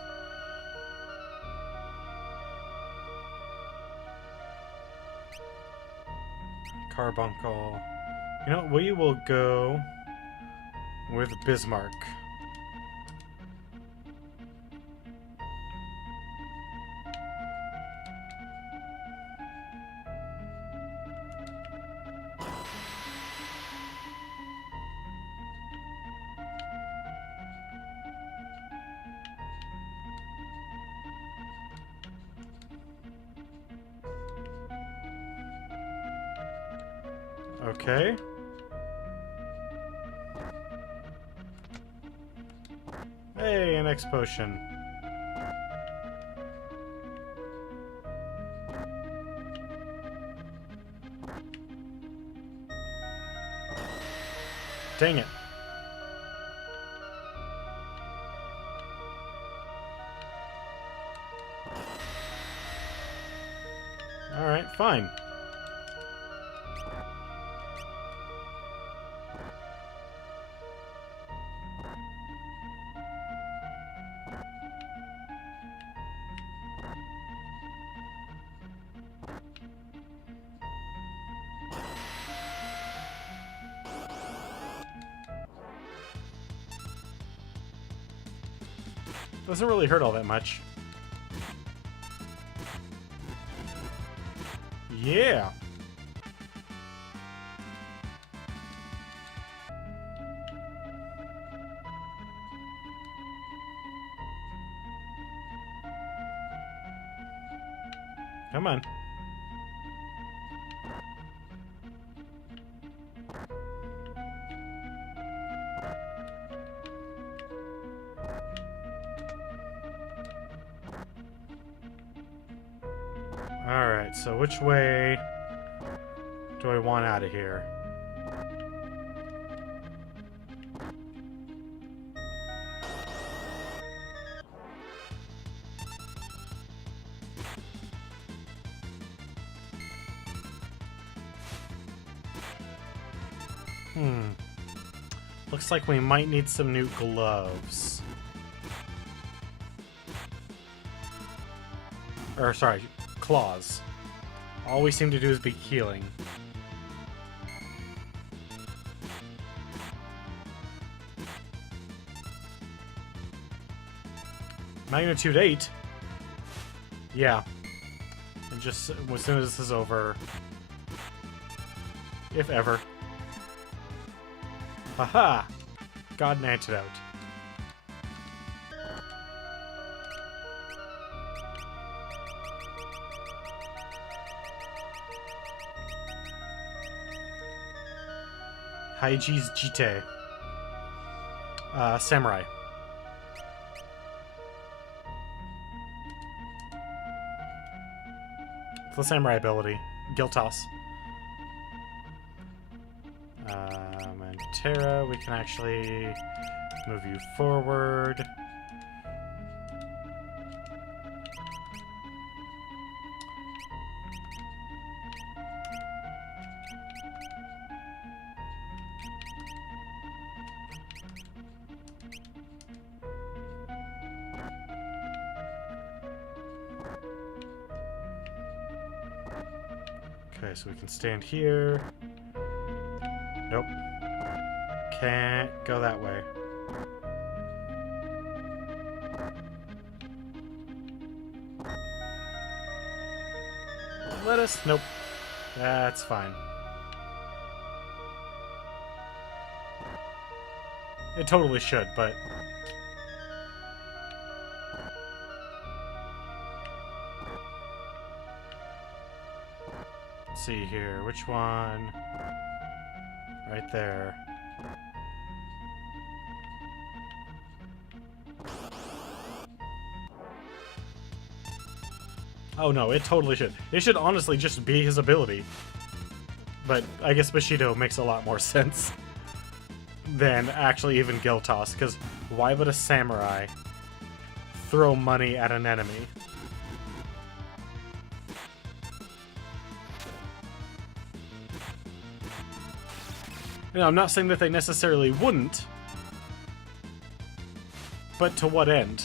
Carbuncle. You know, we will go with Bismarck. Okay. Hey, an X potion. Dang it. Alright, fine. Doesn't really hurt all that much. Yeah! Come on. Alright, so which way do I want out of here? Looks like we might need some new gloves. Or, sorry, claws. All we seem to do is be healing. Magnitude 8? Yeah. And just as soon as this is over... If ever. Haha! Got an antidote. Haiji's Jite. Samurai. It's the samurai ability. Guild toss. And Terra, we can actually move you forward. Okay, so we can stand here. Nope. Can't go that way. Let us... Nope. That's fine. It totally should, but... Let's see here. Which one? Right there. Oh no, it totally should. It should honestly just be his ability. But I guess Bushido makes a lot more sense than actually even Guild Toss, because why would a samurai throw money at an enemy? You know, I'm not saying that they necessarily wouldn't, but to what end?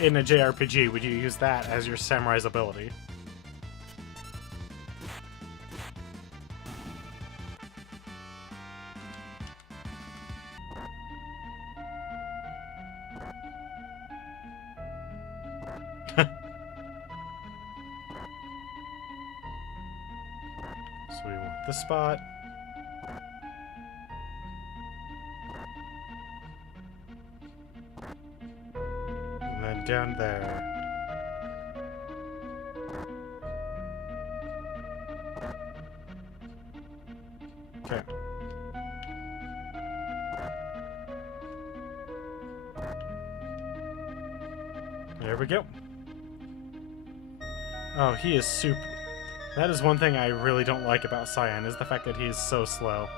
In a JRPG, would you use that as your samurai's ability? So we want this spot. And then down there. Okay. There we go. Oh, he is super... That is one thing I really don't like about Cyan, is the fact that he is so slow.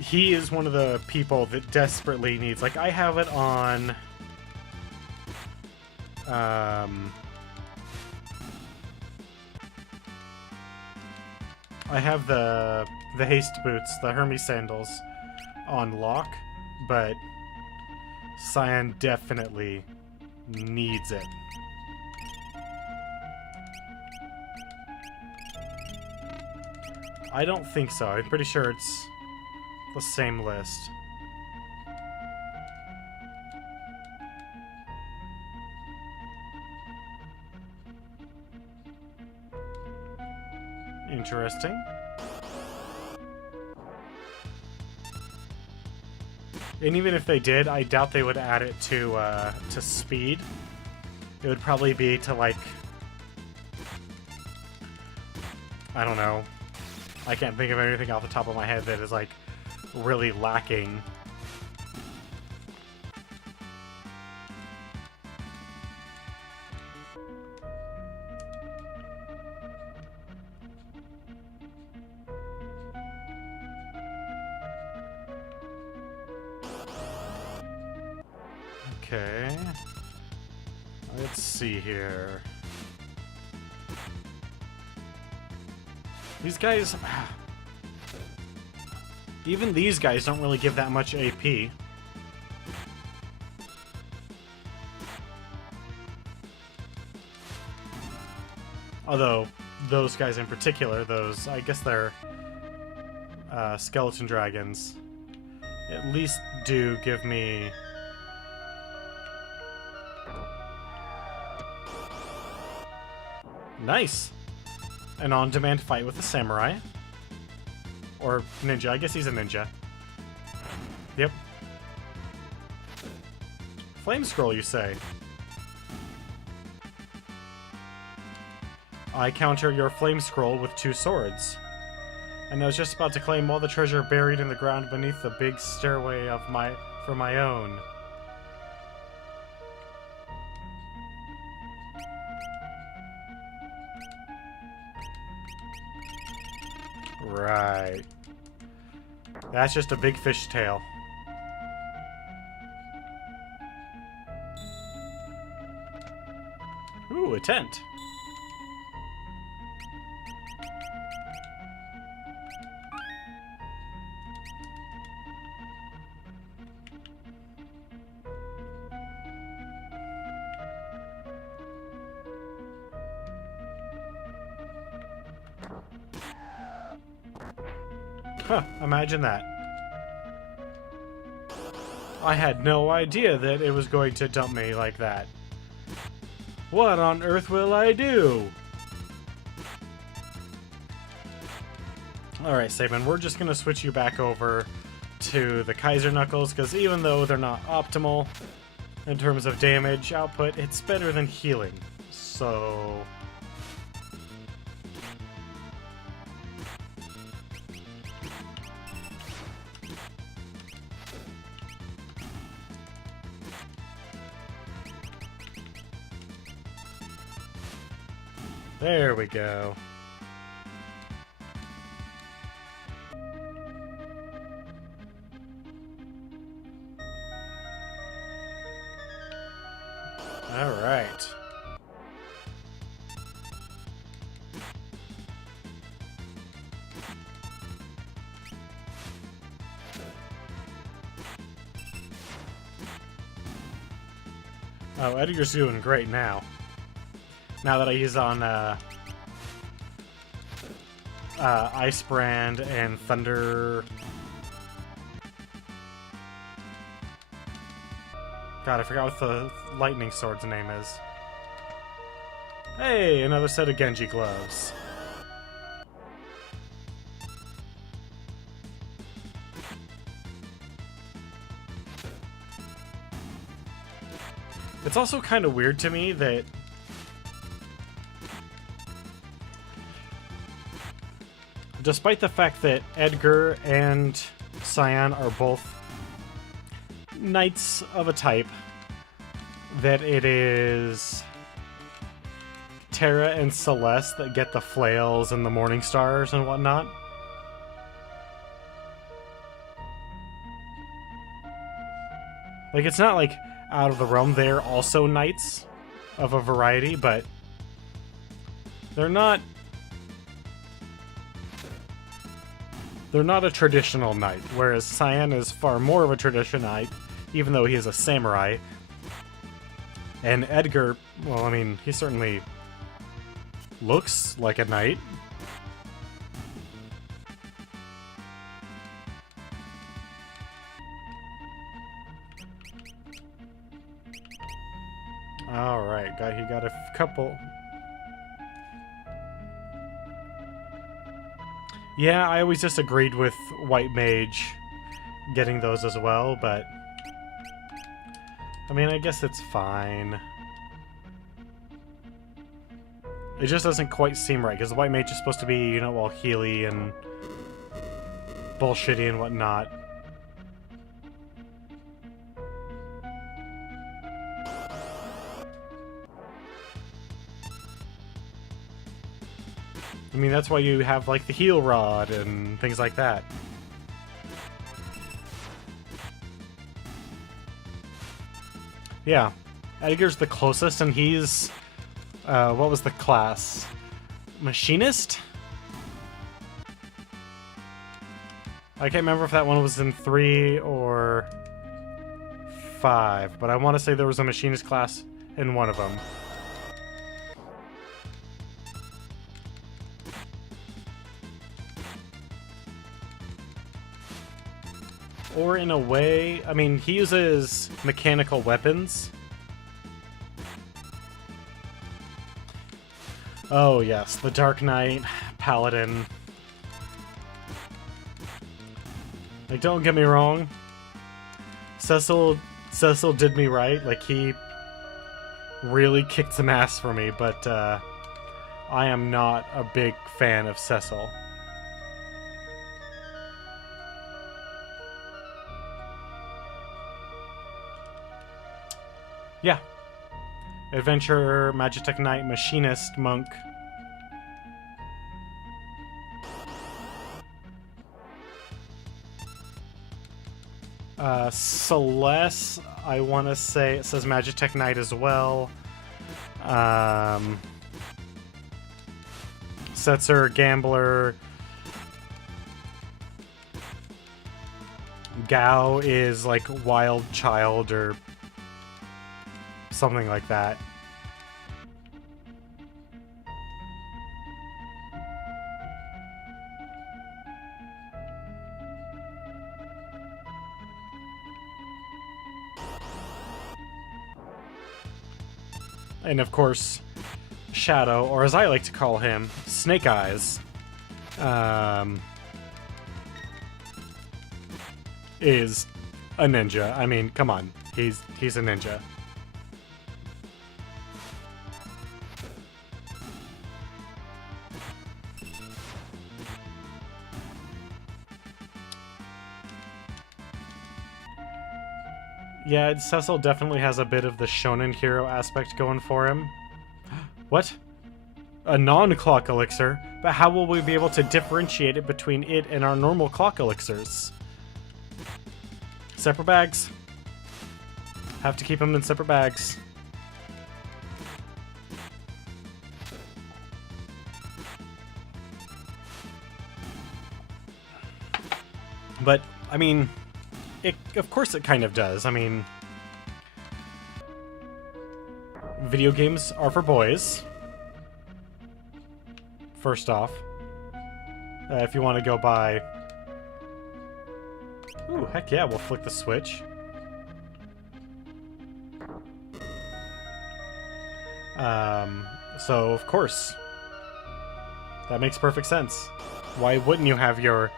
He is one of the people that desperately needs... Like, I have it on... I have the haste boots, the Hermes sandals, on lock, but Cyan definitely needs it. I don't think so. I'm pretty sure it's the same list. Interesting. And even if they did, I doubt they would add it to speed. It would probably be to, like, I don't know. I can't think of anything off the top of my head that is, like, really lacking. Okay. Let's see here. These guys... Even these guys don't really give that much AP. Although, those guys in particular, those, I guess they're skeleton dragons, at least do give me... Nice! An on-demand fight with a samurai. Or ninja, I guess he's a ninja. Yep. Flame scroll, you say? I counter your flame scroll with 2 swords. And I was just about to claim all the treasure buried in the ground beneath the big stairway for my own. Right. That's just a big fish tail. Ooh, a tent. Huh, imagine that. I had no idea that it was going to dump me like that. What on earth will I do? Alright, Saban, we're just gonna switch you back over to the Kaiser Knuckles, because even though they're not optimal in terms of damage output, it's better than healing. So... there we go. All right. Oh, Edgar's doing great now. Now that he's on Ice Brand and Thunder. God, I forgot what the lightning sword's name is. Hey, another set of Genji gloves. It's also kind of weird to me that despite the fact that Edgar and Cyan are both knights of a type, that it is Terra and Celeste that get the flails and the morning stars and whatnot. Like, it's not like out of the realm. They're also knights of a variety, but they're not a traditional knight, whereas Cyan is far more of a traditional knight, even though he is a samurai. And Edgar, well, I mean, he certainly looks like a knight. Alright, he got a couple... Yeah, I always just agreed with White Mage getting those as well, but... I mean, I guess it's fine. It just doesn't quite seem right, because the White Mage is supposed to be, you know, all healy and bullshitty and whatnot. I mean, that's why you have, like, the heal rod and things like that. Yeah, Edgar's the closest, and he's, what was the class? Machinist? I can't remember if that one was in 3 or 5, but I want to say there was a machinist class in one of them. Or in a way, I mean, he uses mechanical weapons. Oh yes, the Dark Knight, Paladin. Like, don't get me wrong, Cecil did me right. Like, he really kicked some ass for me, but I am not a big fan of Cecil. Yeah. Adventurer, Magitech Knight, Machinist, Monk. Celeste, I want to say, it says Magitech Knight as well. Setzer, Gambler. Gao is like Wild Child or something like that. And of course, Shadow, or as I like to call him, Snake Eyes, is a ninja. I mean, come on, he's a ninja. Yeah, Cecil definitely has a bit of the shonen hero aspect going for him. What? A non-clock elixir? But how will we be able to differentiate it between it and our normal clock elixirs? Separate bags. Have to keep them in separate bags. But, I mean, of course it kind of does. I mean, video games are for boys. First off. If you want to go by... Ooh, heck yeah, we'll flick the switch. So, of course. That makes perfect sense. Why wouldn't you have your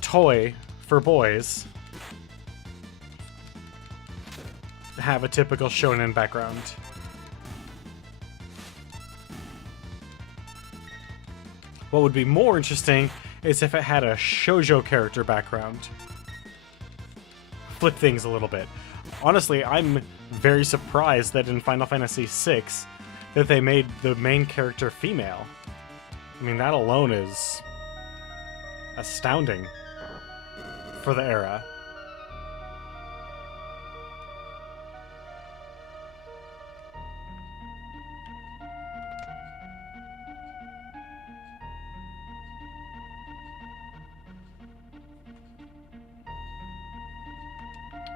toy for boys have a typical shonen background? What would be more interesting is if it had a shoujo character background. Flip things a little bit. Honestly, I'm very surprised that in Final Fantasy VI that they made the main character female. I mean, that alone is astounding for the era.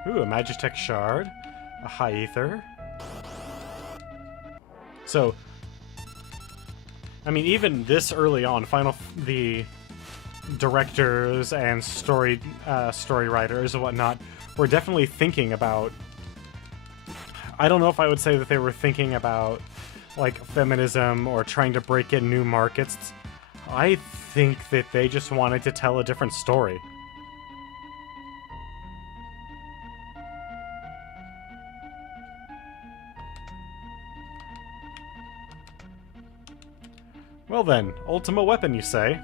Ooh, a Magitech Shard, a High Ether. So, I mean, even this early on, the directors and story writers and whatnot were definitely thinking about... I don't know if I would say that they were thinking about, like, feminism or trying to break in new markets. I think that they just wanted to tell a different story. Well then, Ultima Weapon, you say?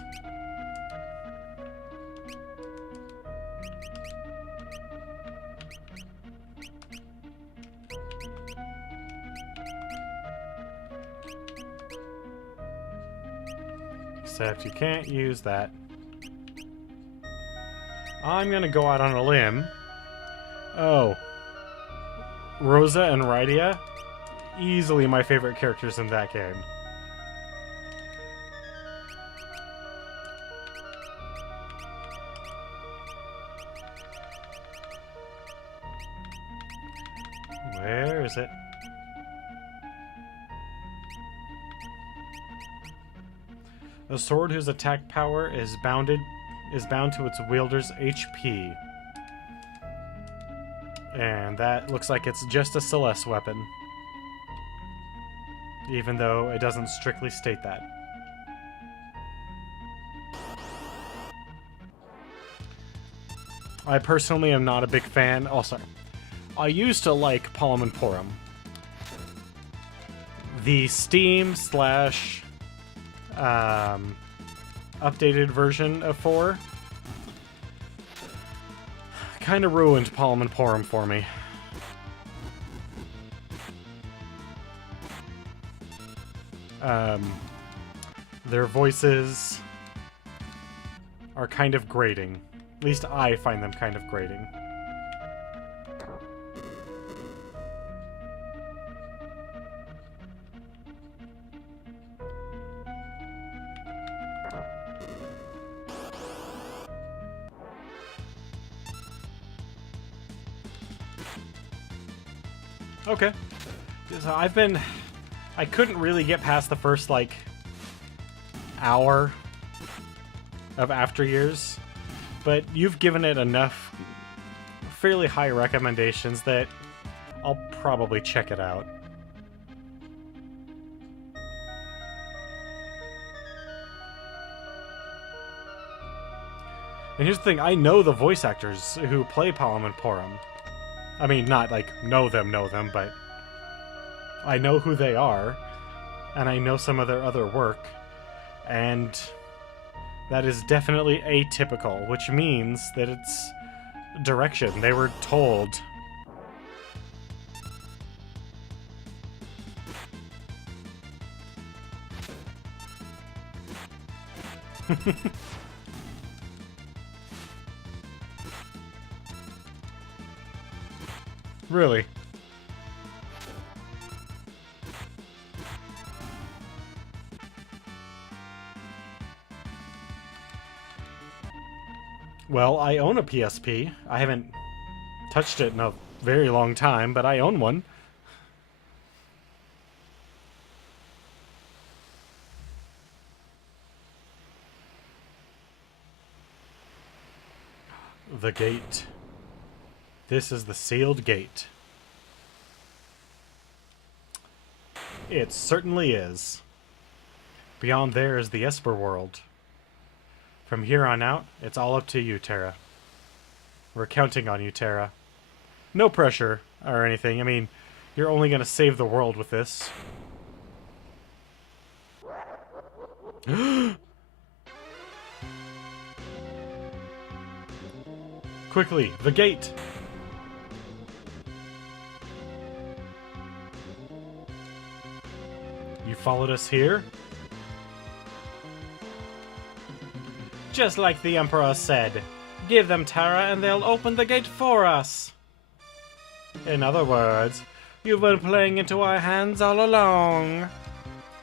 Except you can't use that. I'm gonna go out on a limb. Oh. Rosa and Rydia? Easily my favorite characters in that game. Where is it? A sword whose attack power is bound to its wielder's HP. And that looks like it's just a Celeste weapon. Even though it doesn't strictly state that. I personally am not a big fan. Oh, sorry. I used to like Palom and Porum. The Steam slash updated version of 4 kind of ruined Palom and Porum for me. Their voices are kind of grating. At least I find them kind of grating. Okay. So I couldn't really get past the first, like, hour of After Years, but you've given it enough fairly high recommendations that I'll probably check it out. And here's the thing, I know the voice actors who play Palom and Porum. I mean, not like know them, but I know who they are, and I know some of their other work, and that is definitely atypical, which means that it's direction. They were told. Really? Well, I own a PSP. I haven't touched it in a very long time, but I own one. The gate. This is the sealed gate. It certainly is. Beyond there is the Esper world. From here on out, it's all up to you, Terra. We're counting on you, Terra. No pressure or anything. I mean, you're only going to save the world with this. Quickly, the gate! You followed us here? Just like the Emperor said. Give them Terra and they'll open the gate for us. In other words, you've been playing into our hands all along.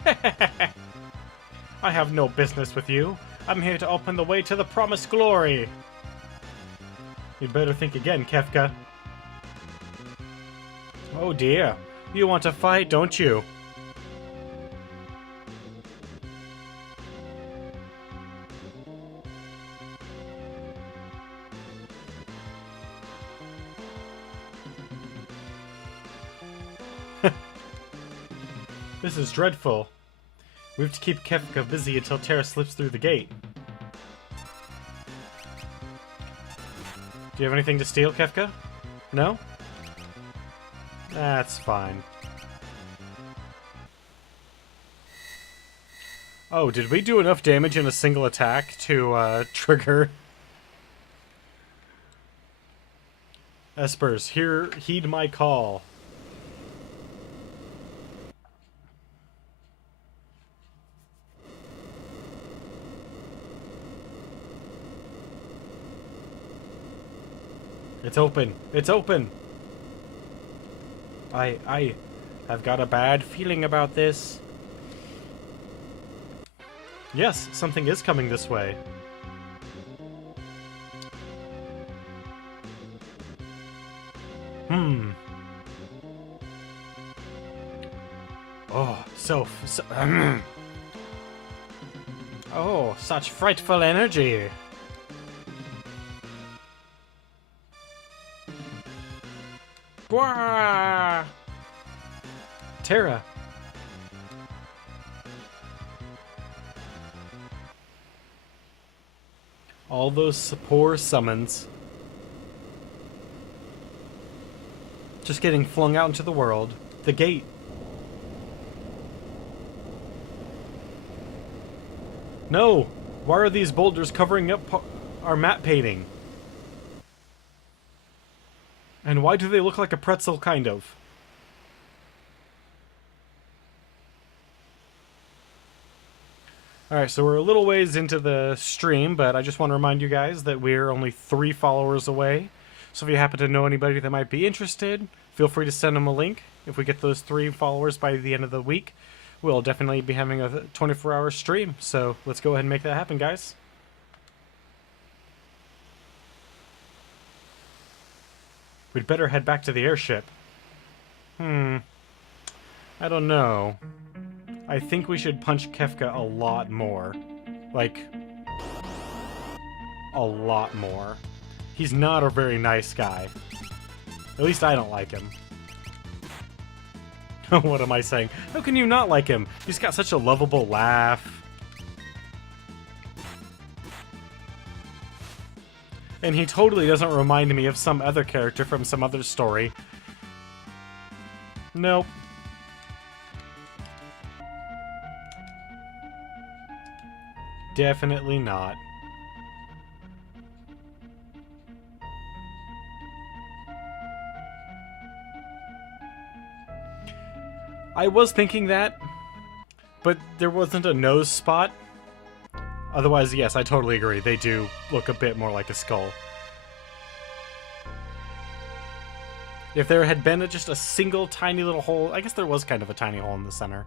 I have no business with you. I'm here to open the way to the promised glory. You'd better think again, Kefka. Oh dear. You want to fight, don't you? This is dreadful. We have to keep Kefka busy until Terra slips through the gate. Do you have anything to steal, Kefka? No? That's fine. Oh, did we do enough damage in a single attack to trigger? Espers, heed my call. It's open. It's open. I have got a bad feeling about this. Yes, something is coming this way. Oh, oh, such frightful energy. Gwa! Terra. All those poor summons. Just getting flung out into the world. The gate. No! Why are these boulders covering up our map painting? And why do they look like a pretzel, kind of? Alright, so we're a little ways into the stream, but I just want to remind you guys that we're only 3 followers away. So if you happen to know anybody that might be interested, feel free to send them a link. If we get those 3 followers by the end of the week, we'll definitely be having a 24-hour stream. So let's go ahead and make that happen, guys. We'd better head back to the airship. I don't know. I think we should punch Kefka a lot more. Like, a lot more. He's not a very nice guy. At least I don't like him. What am I saying? How can you not like him? He's got such a lovable laugh. And he totally doesn't remind me of some other character from some other story. Nope. Definitely not. I was thinking that, but there wasn't a nose spot. Otherwise, yes, I totally agree. They do look a bit more like a skull. If there had been just a single tiny little hole, I guess there was kind of a tiny hole in the center.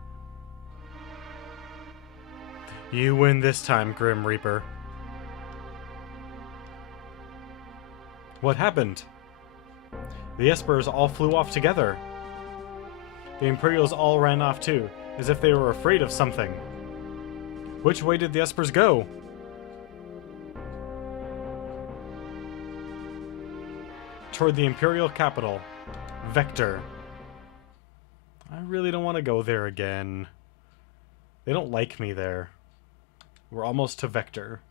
You win this time, Grim Reaper. What happened? The Espers all flew off together. The Imperials all ran off too, as if they were afraid of something. Which way did the Espers go? Toward the Imperial capital, Vector. I really don't want to go there again. They don't like me there. We're almost to Vector.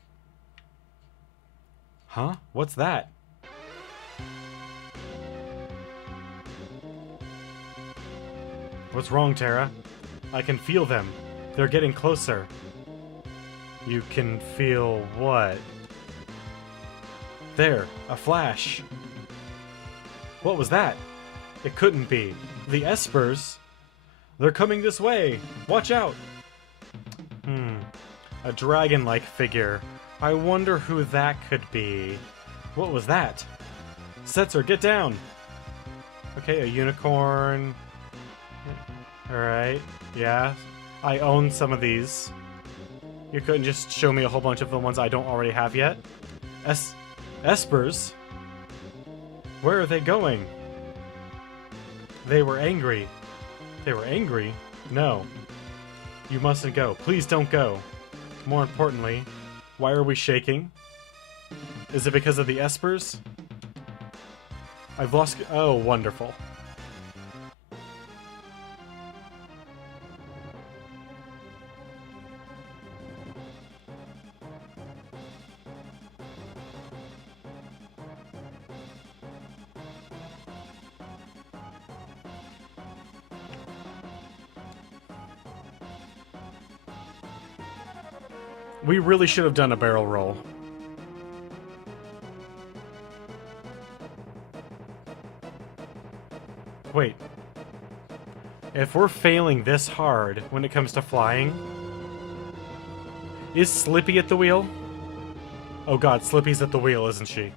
Huh? What's that? What's wrong, Terra? I can feel them. They're getting closer. You can feel what? There, a flash. What was that? It couldn't be. The Espers? They're coming this way. Watch out. A dragon-like figure. I wonder who that could be. What was that? Setzer, get down! Okay, a unicorn. Alright, yeah. I own some of these. You couldn't just show me a whole bunch of the ones I don't already have yet? Espers? Where are they going? They were angry. They were angry? No. You mustn't go. Please don't go. More importantly, why are we shaking? Is it because of the Espers? I've lost... Oh, wonderful. We really should have done a barrel roll. Wait. If we're failing this hard when it comes to flying... Is Slippy at the wheel? Oh god, Slippy's at the wheel, isn't she?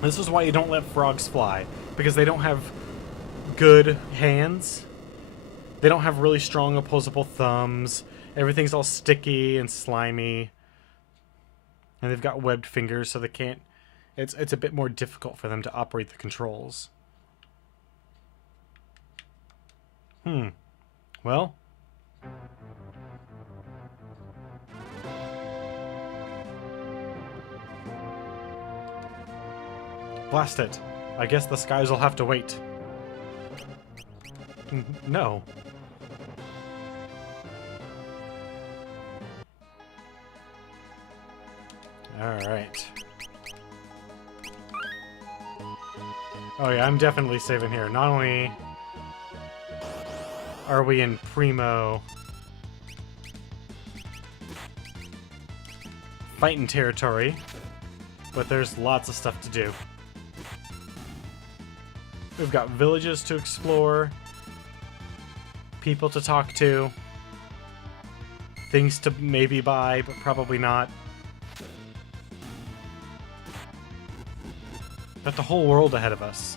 This is why you don't let frogs fly. Because they don't have good hands. They don't have really strong opposable thumbs. Everything's all sticky and slimy. And they've got webbed fingers, so they can't it's a bit more difficult for them to operate the controls. Well, blast it. I guess the skies will have to wait. No. Alright. Oh yeah, I'm definitely saving here. Not only are we in primo fighting territory, but there's lots of stuff to do. We've got villages to explore, people to talk to, things to maybe buy, but probably not. Got the whole world ahead of us.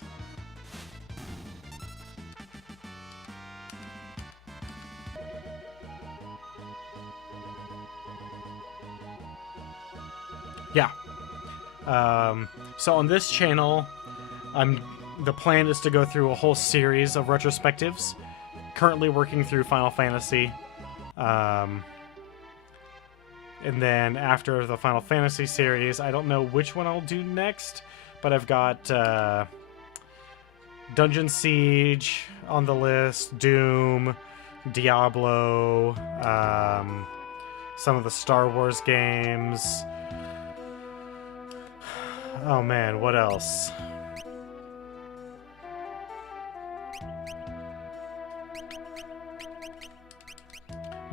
Yeah. So on this channel, the plan is to go through a whole series of retrospectives. Currently working through Final Fantasy. And then after the Final Fantasy series, I don't know which one I'll do next, but I've got Dungeon Siege on the list, Doom, Diablo, some of the Star Wars games. Oh man, what else?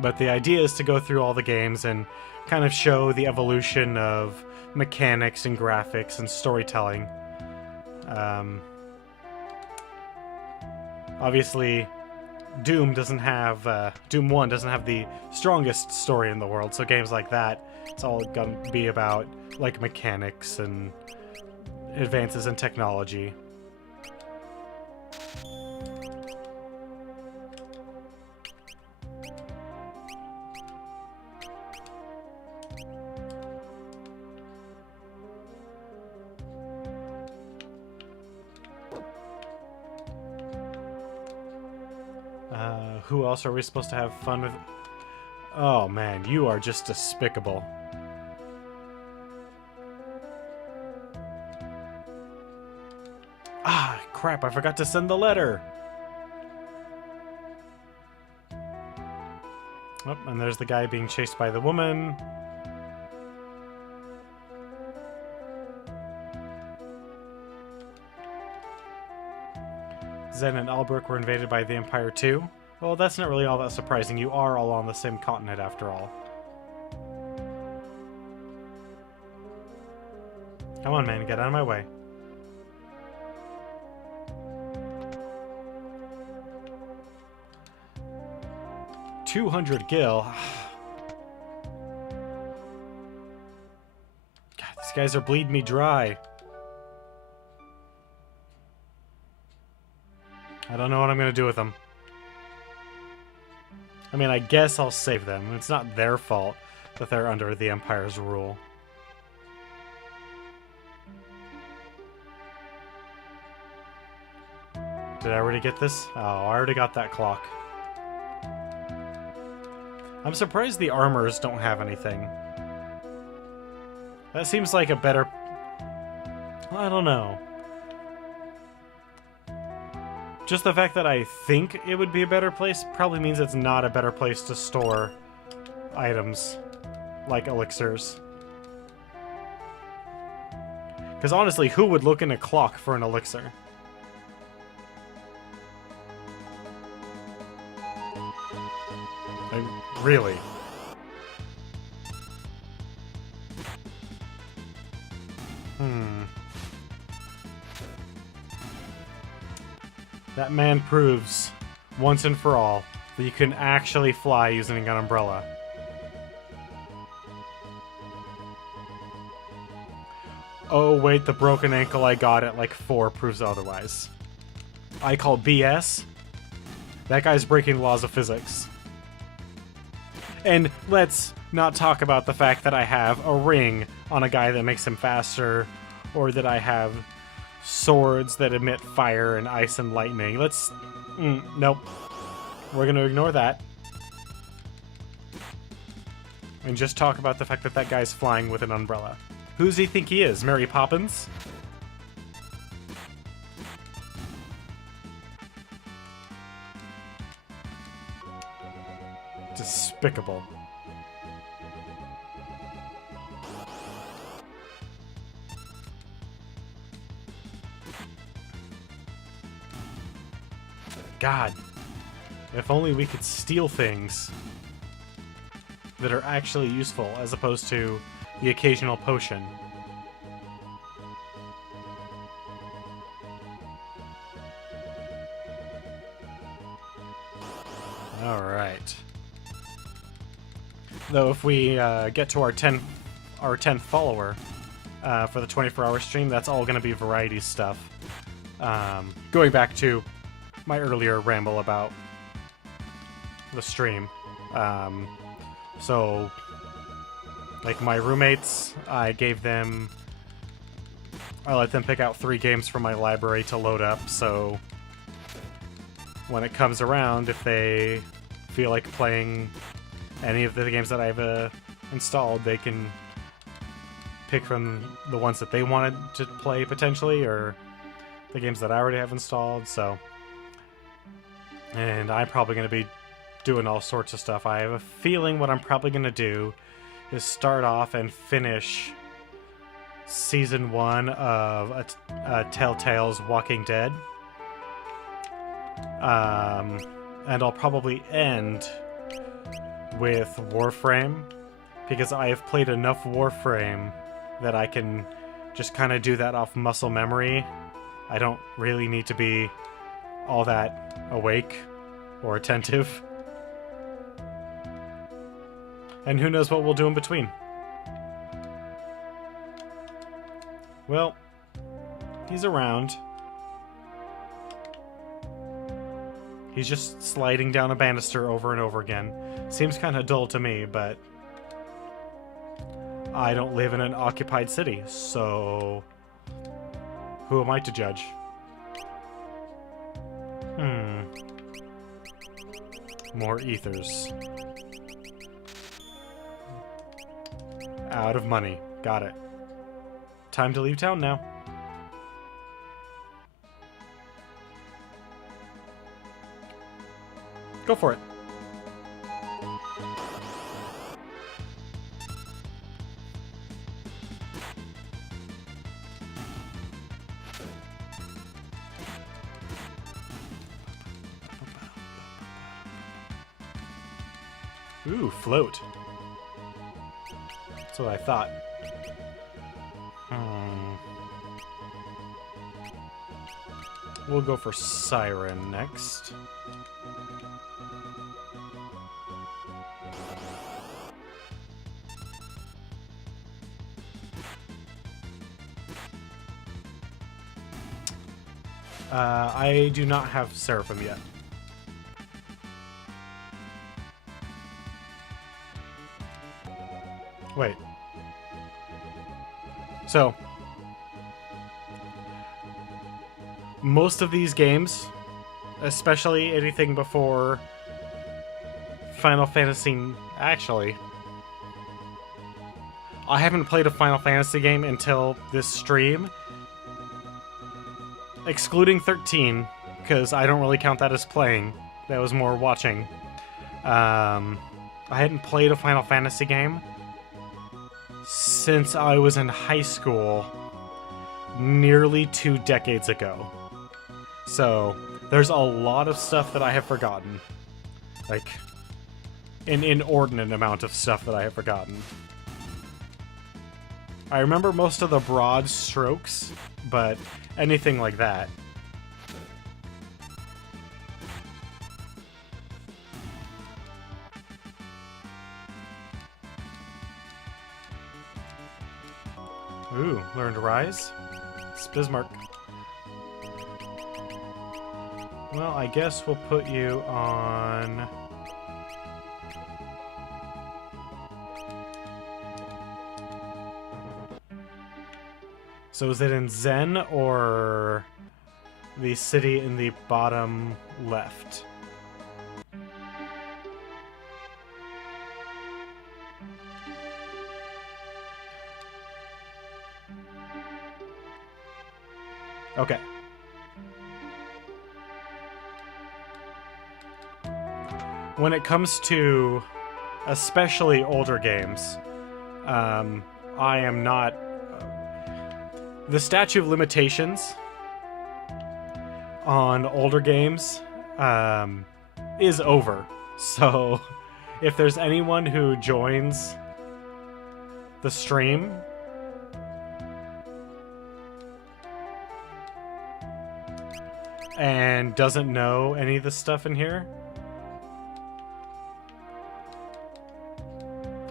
But the idea is to go through all the games and kind of show the evolution of mechanics and graphics and storytelling. Obviously, Doom doesn't have Doom 1 doesn't have the strongest story in the world, so games like that, it's all gonna be about like mechanics and advances in technology. Who else are we supposed to have fun with? Oh man, you are just despicable. Ah, crap, I forgot to send the letter. Oh, and there's the guy being chased by the woman. Zen and Albrecht were invaded by the Empire too. Well, that's not really all that surprising. You are all on the same continent after all. Come on, man, get out of my way. $200 gil. God, these guys are bleeding me dry. I don't know what I'm gonna do with them. I mean, I guess I'll save them. It's not their fault that they're under the Empire's rule. Did I already get this? Oh, I already got that clock. I'm surprised the armors don't have anything. That seems like a better... I don't know. Just the fact that I think it would be a better place probably means it's not a better place to store items like elixirs. Because honestly, who would look in a clock for an elixir? Really? That man proves, once and for all, that you can actually fly using an umbrella. Oh wait, the broken ankle I got at like 4 proves otherwise. I call BS. That guy's breaking laws of physics. And let's not talk about the fact that I have a ring on a guy that makes him faster, or that I have swords that emit fire and ice and lightning. Let's... nope. We're going to ignore that. And just talk about the fact that that guy's flying with an umbrella. Who does he think he is? Mary Poppins? Despicable. God. If only we could steal things that are actually useful, as opposed to the occasional potion. Alright. Though if we get to our 10th follower for the 24-hour stream, that's all going to be variety stuff. Going back to my earlier ramble about the stream. So, like my roommates, I let them pick out 3 games from my library to load up, so when it comes around, if they feel like playing any of the games that I've installed, they can pick from the ones that they wanted to play potentially, or the games that I already have installed, so... And I'm probably going to be doing all sorts of stuff. I have a feeling what I'm probably going to do is start off and finish Season 1 of Telltale's Walking Dead. And I'll probably end with Warframe, because I have played enough Warframe that I can just kind of do that off muscle memory. I don't really need to be all that awake or attentive. And who knows what we'll do in between. Well, he's around. He's just sliding down a banister over and over again. Seems kind of dull to me, but I don't live in an occupied city, so who am I to judge? More ethers. Out of money. Got it. Time to leave town now. Go for it. Ooh, float. That's what I thought. We'll go for Siren next. I do not have Seraphim yet. Wait. So, most of these games, especially anything before Final Fantasy... Actually, I haven't played a Final Fantasy game until this stream, excluding 13, because I don't really count that as playing. That was more watching. I hadn't played a Final Fantasy game since I was in high school nearly 2 decades ago. So, there's a lot of stuff that I have forgotten. Like, an inordinate amount of stuff that I have forgotten. I remember most of the broad strokes, but anything like that. Ooh, learn to rise. It's Bismarck. Well, I guess we'll put you on... So is it in Zen or the city in the bottom left? Okay. When it comes to especially older games, I am not... the statute of limitations on older games is over. So if there's anyone who joins the stream and doesn't know any of the stuff in here,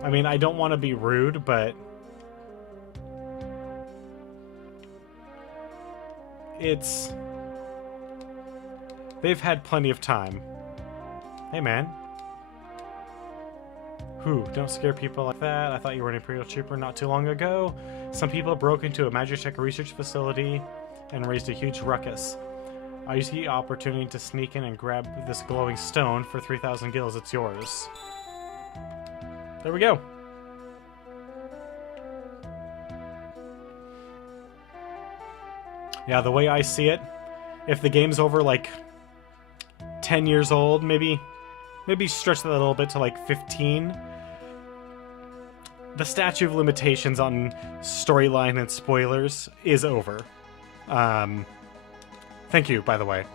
I mean, I don't want to be rude, but it's... they've had plenty of time. Hey, man. Whew, don't scare people like that. I thought you were an Imperial Trooper not too long ago. Some people broke into a Magitech research facility and raised a huge ruckus. I used the opportunity to sneak in and grab this glowing stone for 3,000 gills. It's yours. There we go. Yeah, the way I see it, if the game's over like 10 years old, maybe stretch that a little bit to like 15. The statute of limitations on storyline and spoilers is over. Thank you, by the way.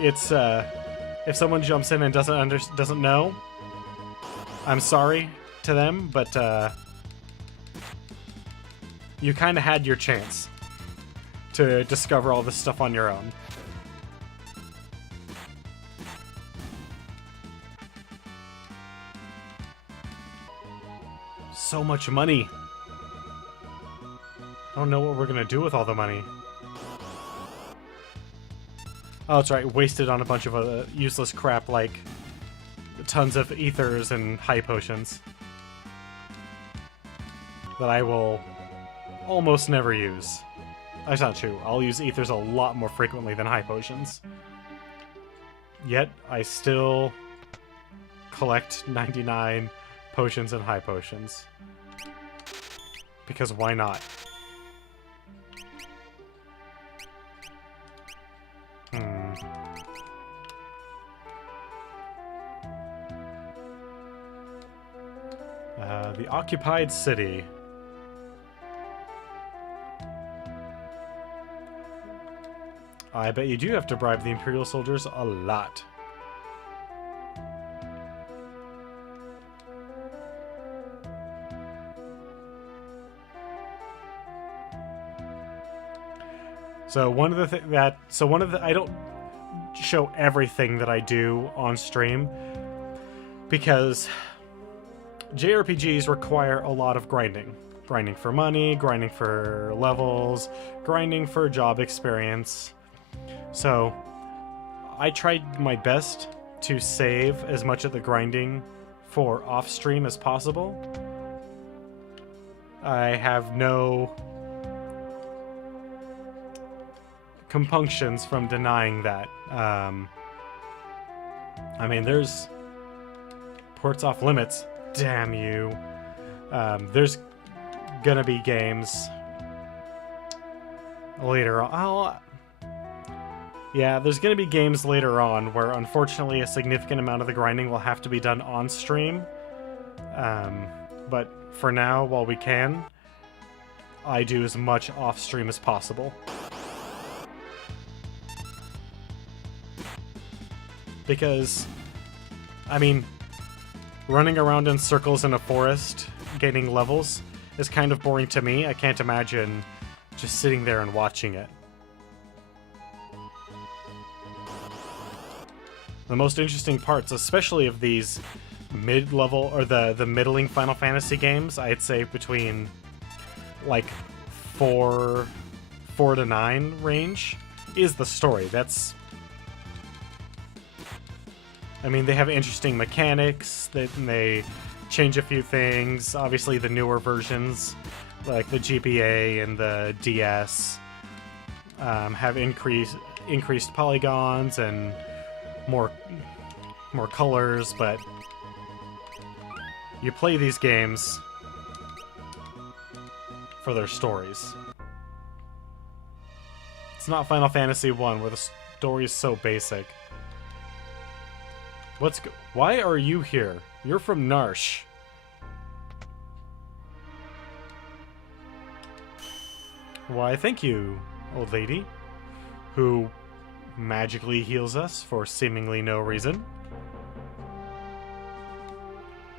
It's if someone jumps in and doesn't know, I'm sorry to them, but you kind of had your chance to discover all this stuff on your own. So much money. I don't know what we're gonna do with all the money. Oh, that's right. Wasted on a bunch of useless crap like tons of ethers and high potions that I will almost never use. That's not true. I'll use ethers a lot more frequently than high potions. Yet, I still collect 99 potions and high potions. Because why not? The occupied city. I bet you do have to bribe the Imperial soldiers a lot. So one of the I don't show everything that I do on stream because JRPGs require a lot of grinding. Grinding for money, grinding for levels, grinding for job experience. So I tried my best to save as much of the grinding for off-stream as possible. I have no compunctions from denying that. I mean, there's ports off limits. Damn you. There's gonna be games later on. Yeah, there's gonna be games later on where unfortunately a significant amount of the grinding will have to be done on stream. But for now, while we can, I do as much off stream as possible. Because, I mean, running around in circles in a forest, gaining levels, is kind of boring to me. I can't imagine just sitting there and watching it. The most interesting parts, especially of these mid-level, or the middling Final Fantasy games, I'd say between, like, 4 to 9 range, is the story. That's... I mean, they have interesting mechanics, they change a few things. Obviously, the newer versions, like the GBA and the DS, have increased polygons and more colors, but you play these games for their stories. It's not Final Fantasy 1 where the story is so basic. Why are you here? You're from Narsh. Why, thank you, old lady, who magically heals us for seemingly no reason.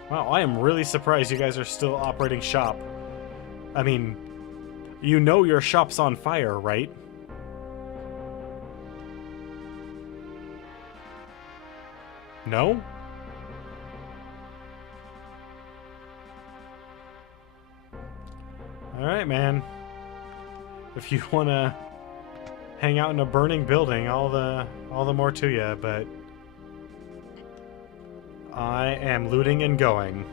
Wow, I am really surprised you guys are still operating shop. I mean, you know your shop's on fire, right? No? Alright, man. If you wanna hang out in a burning building, all the more to you, but I am looting and going.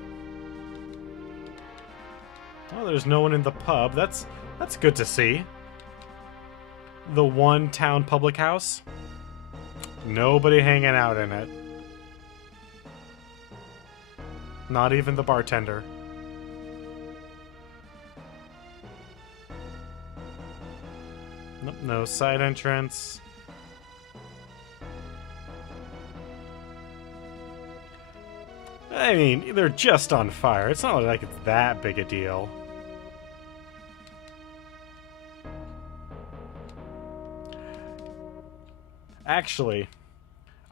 Oh, there's no one in the pub. That's good to see. The one town public house. Nobody hanging out in it. Not even the bartender. Nope, no side entrance. I mean, they're just on fire. It's not like it's that big a deal. Actually,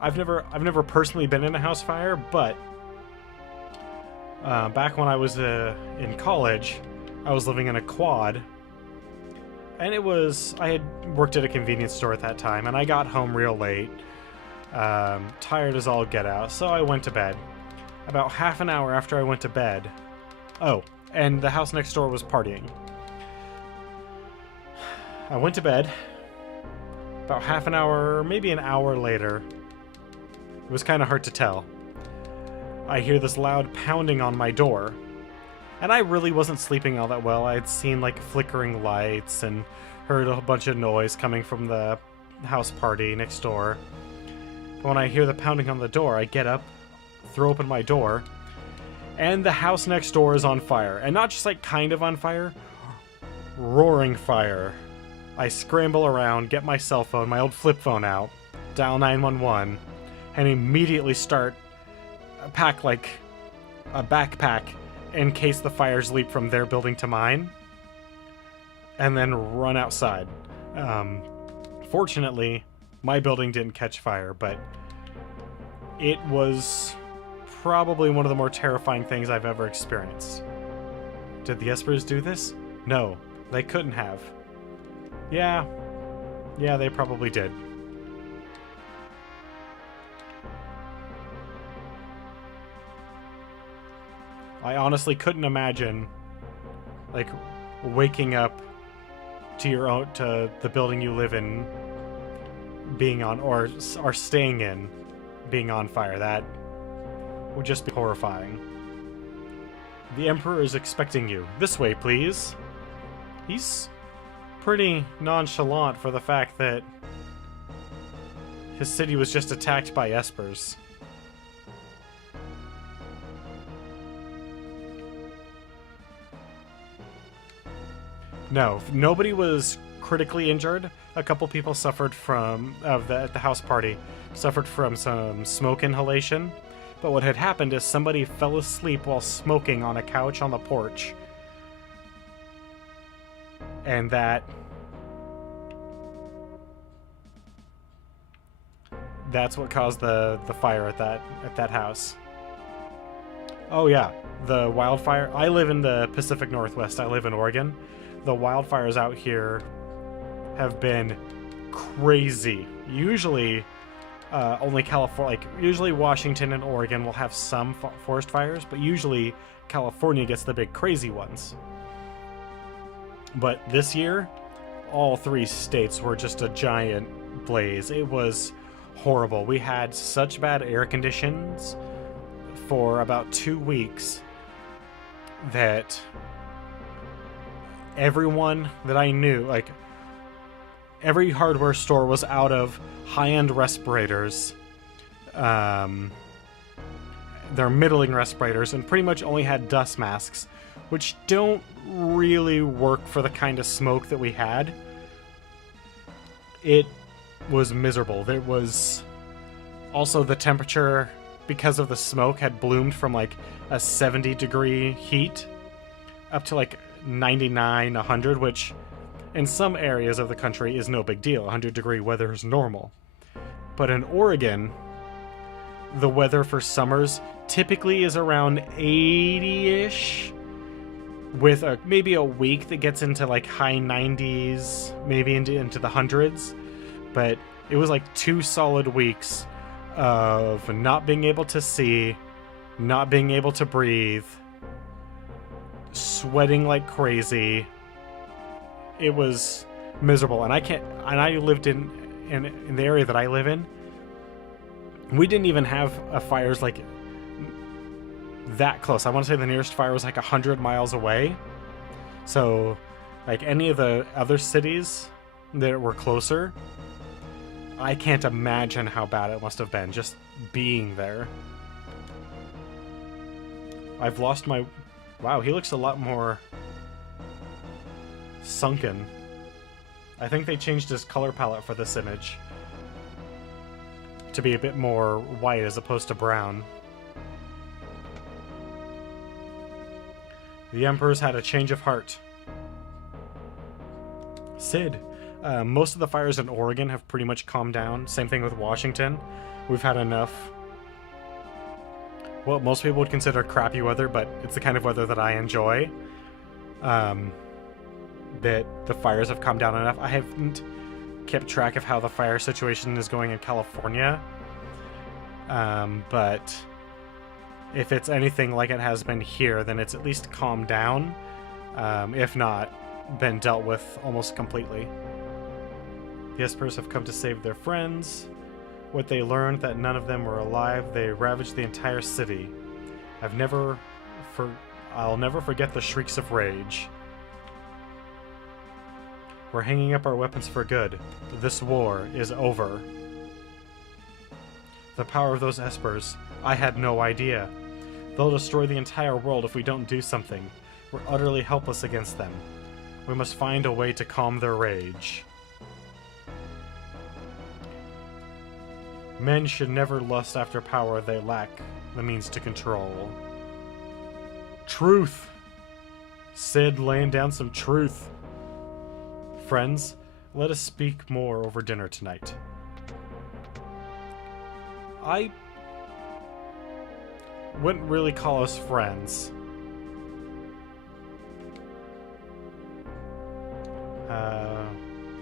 I've never personally been in a house fire, but back when I was in college, I was living in a quad, and I had worked at a convenience store at that time, and I got home real late, tired as all get out, so I went to bed. About half an hour after I went to bed, oh, and the house next door was partying. I went to bed. About half an hour, maybe an hour later, it was kind of hard to tell, I hear this loud pounding on my door. And I really wasn't sleeping all that well. I had seen like flickering lights and heard a bunch of noise coming from the house party next door. When I hear the pounding on the door, I get up, throw open my door, and the house next door is on fire. And not just like kind of on fire, roaring fire. I scramble around, get my cell phone, my old flip phone out, dial 911, and immediately pack like a backpack in case the fires leap from their building to mine, and then run outside. Fortunately, my building didn't catch fire, but it was probably one of the more terrifying things I've ever experienced. Did the Espers do this? No, they couldn't have. Yeah, they probably did. I honestly couldn't imagine, like, waking up to the building you live in being on, or staying in, being on fire. That would just be horrifying. The Emperor is expecting you. This way, please. He's pretty nonchalant for the fact that his city was just attacked by Espers. No, nobody was critically injured. A couple people suffered at the house party, suffered from some smoke inhalation. But what had happened is somebody fell asleep while smoking on a couch on the porch. And that's what caused the fire at that house. Oh yeah, the wildfire. I live in the Pacific Northwest. I live in Oregon. The wildfires out here have been crazy. Usually, only California, usually Washington and Oregon will have some forest fires, but usually California gets the big crazy ones. But this year, all three states were just a giant blaze. It was horrible. We had such bad air conditions for about 2 weeks that everyone that I knew, like, every hardware store was out of high-end respirators. They're middling respirators, and pretty much only had dust masks, which don't really work for the kind of smoke that we had. It was miserable. There was also the temperature, because of the smoke, had bloomed from like a 70-degree heat up to like 99, 100, which in some areas of the country is no big deal. 100-degree weather is normal. But in Oregon, the weather for summers typically is around 80-ish, with maybe a week that gets into like high 90s, maybe into the hundreds. But it was like 2 solid weeks of not being able to see, not being able to breathe, sweating like crazy. It was miserable, and I lived in the area that I live in. We didn't even have fires like that close. I want to say the nearest fire was like 100 miles away. So, like, any of the other cities that were closer, I can't imagine how bad it must have been just being there. I've lost my... Wow, he looks a lot more sunken. I think they changed his color palette for this image to be a bit more white as opposed to brown. The Emperor's had a change of heart. Sid. Most of the fires in Oregon have pretty much calmed down. Same thing with Washington. We've had enough. Well, most people would consider crappy weather, but it's the kind of weather that I enjoy. That the fires have calmed down enough. I haven't kept track of how the fire situation is going in California. But if it's anything like it has been here, then it's at least calmed down. If not, been dealt with almost completely. The Espers have come to save their friends. What they learned, that none of them were alive, they ravaged the entire city. I'll never forget the shrieks of rage. We're hanging up our weapons for good. This war is over. The power of those Espers, I had no idea. They'll destroy the entire world if we don't do something. We're utterly helpless against them. We must find a way to calm their rage. Men should never lust after power they lack the means to control. Truth! Sid laying down some truth. Friends, let us speak more over dinner tonight. I wouldn't really call us friends.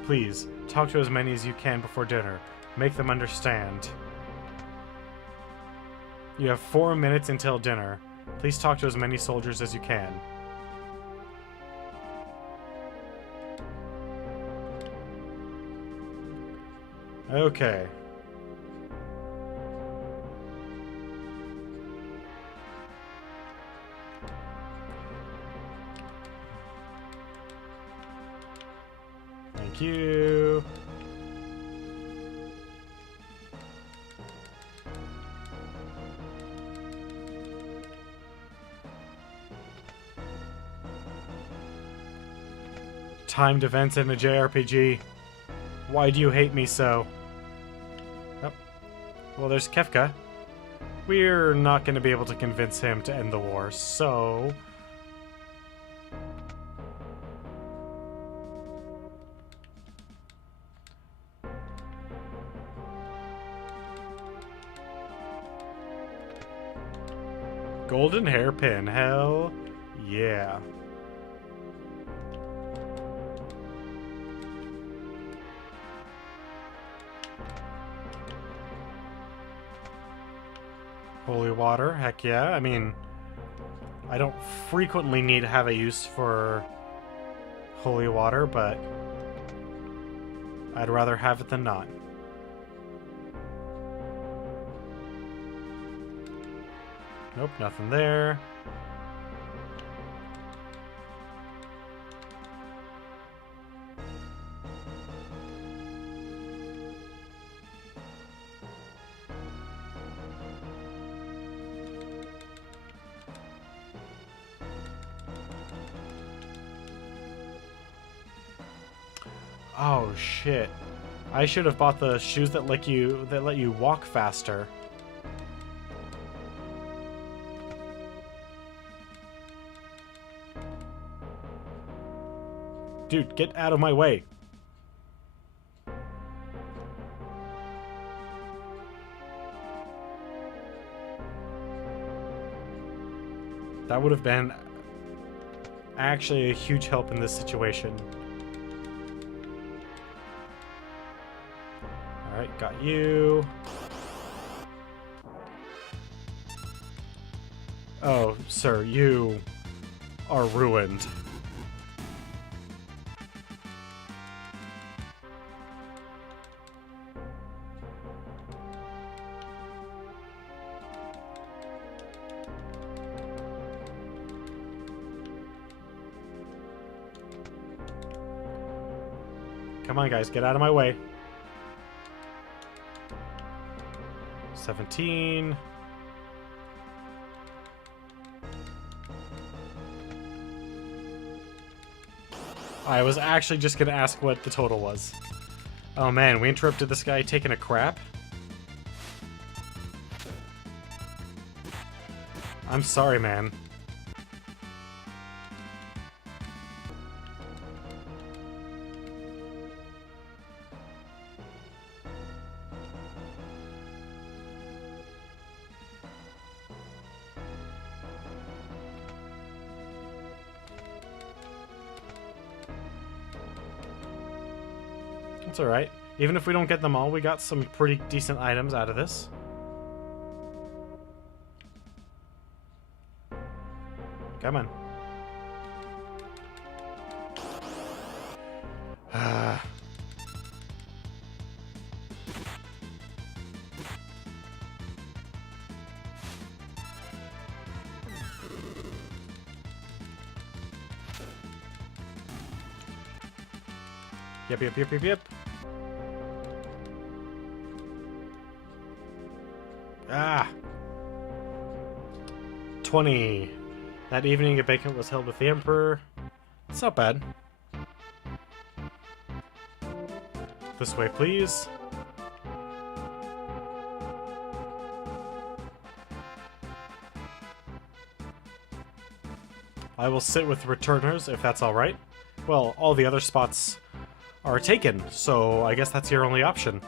Please, talk to as many as you can before dinner. Make them understand. You have 4 minutes until dinner. Please talk to as many soldiers as you can. Okay. Thank you. Timed events in a JRPG. Why do you hate me so? Oh. Well, there's Kefka. We're not going to be able to convince him to end the war, so... Golden hairpin, hell yeah. Holy water, heck yeah. I mean, I don't frequently need to have a use for holy water, but I'd rather have it than not. Nope, nothing there. Oh shit. I should have bought the shoes that let you walk faster. Dude, get out of my way. That would have been actually a huge help in this situation. Alright, got you. Oh, sir, you are ruined. Come on, guys, get out of my way. 17. I was actually just gonna ask what the total was. Oh man, we interrupted this guy taking a crap? I'm sorry, man. It's alright. Even if we don't get them all, we got some pretty decent items out of this. Come on. Yep. Ah! 20. That evening, a banquet was held with the Emperor. It's not bad. This way, please. I will sit with returners, if that's alright. Well, all the other spots are taken, so I guess that's your only option.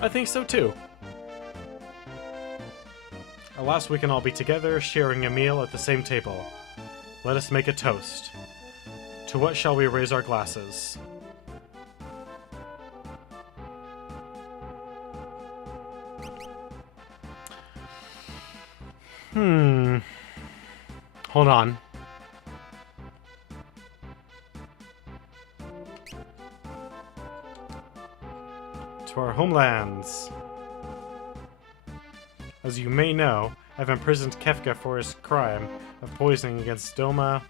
I think so too. Alas, we can all be together, sharing a meal at the same table. Let us make a toast. To what shall we raise our glasses? Hold on. To our homelands. As you may know, I've imprisoned Kefka for his crime of poisoning against Doma.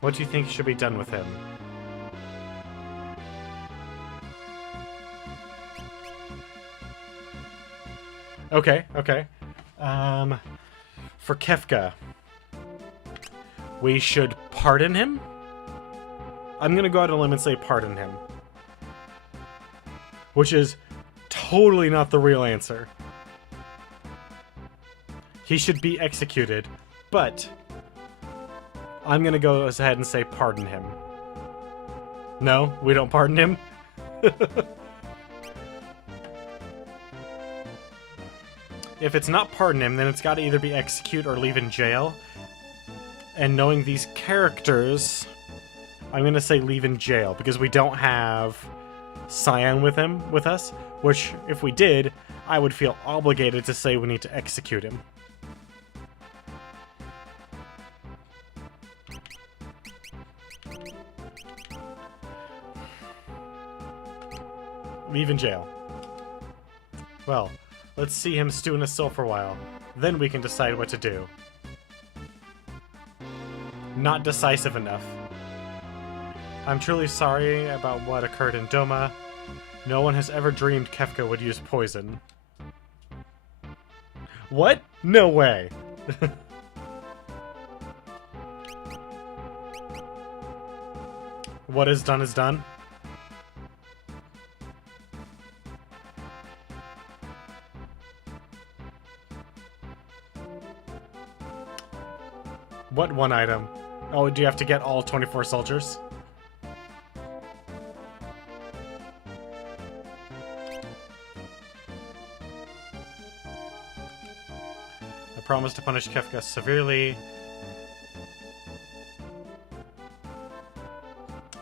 What do you think should be done with him? Okay. For Kefka, we should pardon him? I'm gonna go out on a limb and say pardon him. Which is totally not the real answer. He should be executed, but I'm gonna go ahead and say pardon him. No, we don't pardon him? If it's not pardon him, then it's gotta either be execute or leave in jail. And knowing these characters, I'm gonna say leave in jail, because we don't have Cyan with us, which, if we did, I would feel obligated to say we need to execute him. Leave in jail. Well, let's see him stew in a cell for a while. Then we can decide what to do. Not decisive enough. I'm truly sorry about what occurred in Doma. No one has ever dreamed Kefka would use poison. What? No way! What is done is done. What one item? Oh, do you have to get all 24 soldiers? I promise to punish Kefka severely.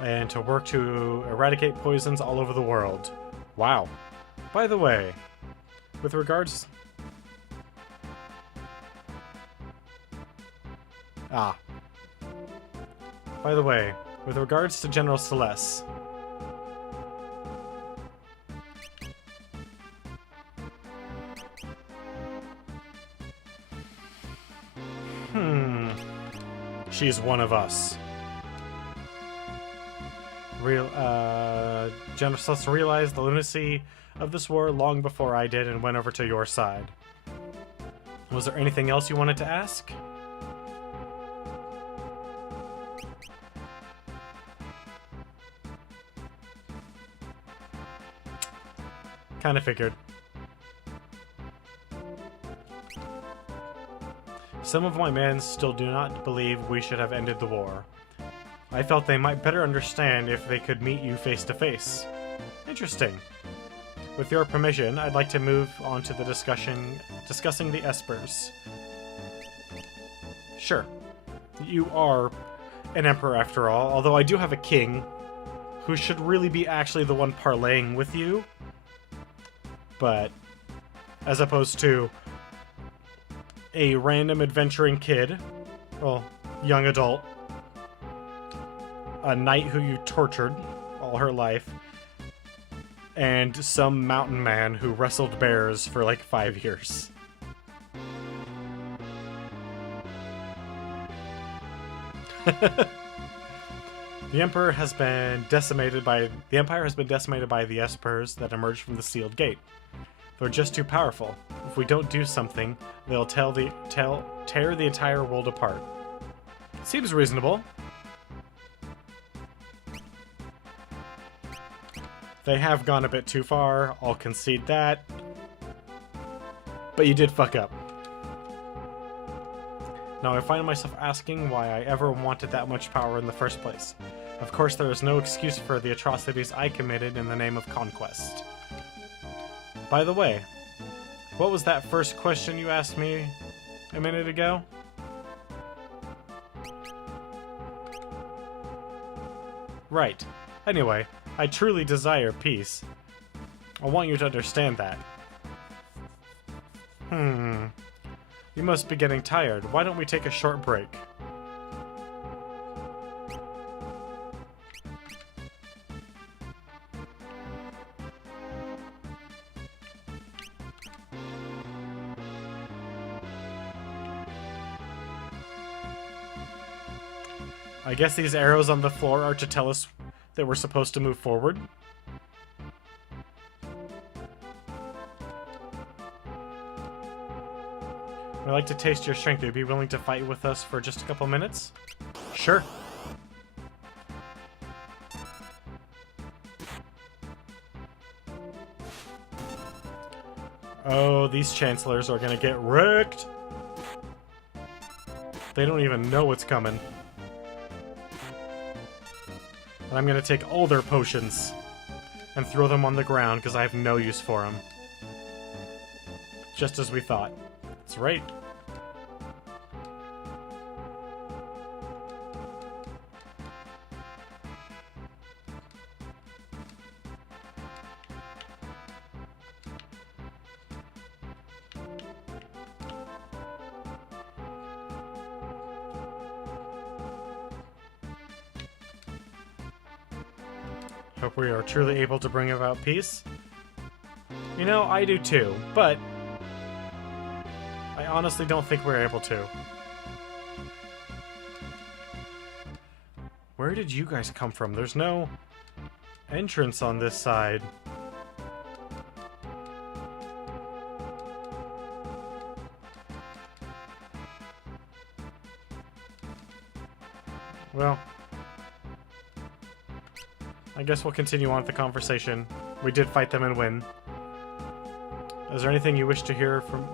And to work to eradicate poisons all over the world. Wow. By the way, with regards... Ah. By the way, with regards to General Celeste... She's one of us. General Celeste realized the lunacy of this war long before I did and went over to your side. Was there anything else you wanted to ask? Kinda figured. Some of my men still do not believe we should have ended the war. I felt they might better understand if they could meet you face to face. Interesting. With your permission, I'd like to move on to the discussing the Espers. Sure. You are an emperor after all, although I do have a king who should really be actually the one parlaying with you. But as opposed to a random adventuring kid, well, young adult, a knight who you tortured all her life, and some mountain man who wrestled bears for like 5 years. The Empire has been decimated by the Espers that emerged from the sealed gate. They're just too powerful. If we don't do something, they'll tear the entire world apart. Seems reasonable. They have gone a bit too far, I'll concede that. But you did fuck up. Now I find myself asking why I ever wanted that much power in the first place. Of course, there is no excuse for the atrocities I committed in the name of conquest. By the way, what was that first question you asked me a minute ago? Right. Anyway, I truly desire peace. I want you to understand that. You must be getting tired. Why don't we take a short break? I guess these arrows on the floor are to tell us that we're supposed to move forward. I'd like to taste your strength. Would you be willing to fight with us for just a couple minutes? Sure. Oh, these chancellors are gonna get wrecked. They don't even know what's coming. And I'm gonna take all their potions and throw them on the ground because I have no use for them. Just as we thought. That's right. Hope we are truly able to bring about peace. You know, I do too, but I honestly don't think we're able to. Where did you guys come from? There's no entrance on this side. Well, I guess we'll continue on with the conversation. We did fight them and win. Is there anything you wish to hear from...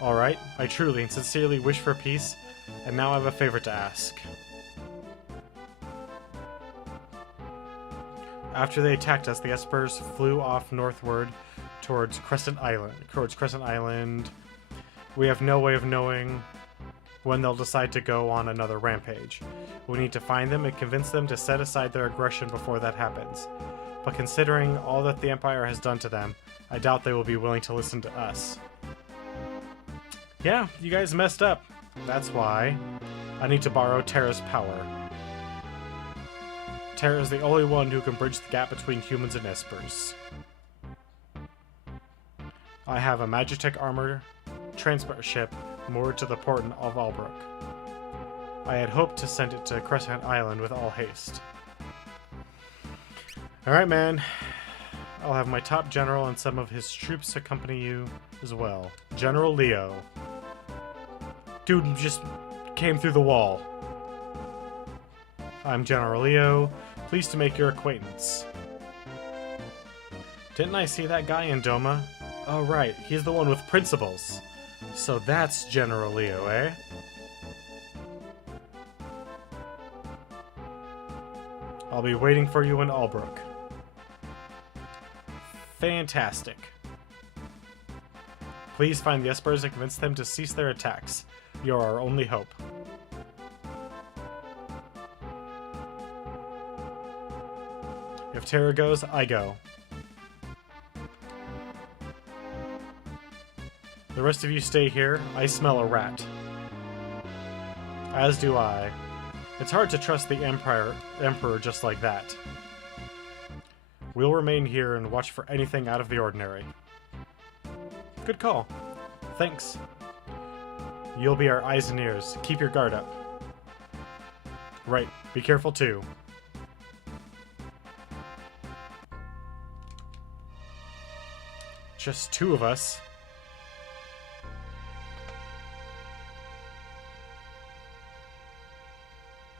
Alright, I truly and sincerely wish for peace, and now I have a favor to ask. After they attacked us, the Espers flew off northward towards Crescent Island. We have no way of knowing when they'll decide to go on another rampage. We need to find them and convince them to set aside their aggression before that happens. But considering all that the Empire has done to them, I doubt they will be willing to listen to us. Yeah, you guys messed up. That's why I need to borrow Terra's power. Terra is the only one who can bridge the gap between humans and Espers. I have a Magitech armor transport ship moored to the port of Albrook. I had hoped to send it to Crescent Island with all haste. Alright, man. I'll have my top general and some of his troops accompany you as well. General Leo. Dude just came through the wall. I'm General Leo. Pleased to make your acquaintance. Didn't I see that guy in Doma? Oh right, he's the one with principles. So that's General Leo, eh? I'll be waiting for you in Albrook. Fantastic. Please find the Espers and convince them to cease their attacks. You're our only hope. If Terra goes, I go. The rest of you stay here. I smell a rat. As do I. It's hard to trust the Emperor just like that. We'll remain here and watch for anything out of the ordinary. Good call. Thanks. You'll be our eyes and ears. Keep your guard up. Right. Be careful too. Just two of us.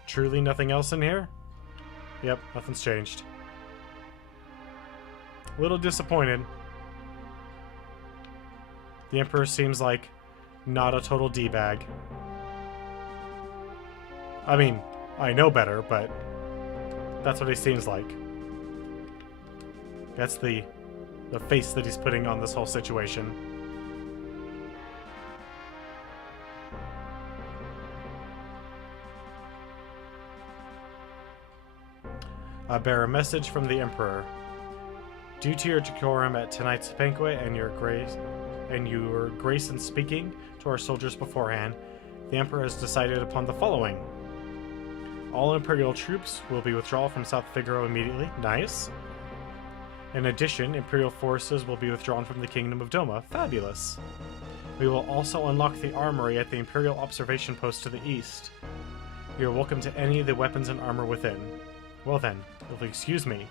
Truly nothing else in here? Yep, nothing's changed. A little disappointed. The Emperor seems like not a total D-bag. I mean, I know better, but that's what he seems like. That's the face that he's putting on this whole situation. I bear a message from the Emperor. Due to your decorum at tonight's banquet and your grace in speaking to our soldiers beforehand, the Emperor has decided upon the following. All Imperial troops will be withdrawn from South Figaro immediately. Nice. In addition, Imperial forces will be withdrawn from the Kingdom of Doma. Fabulous. We will also unlock the armory at the Imperial observation post to the east. You are welcome to any of the weapons and armor within. Well then, if you'll excuse me.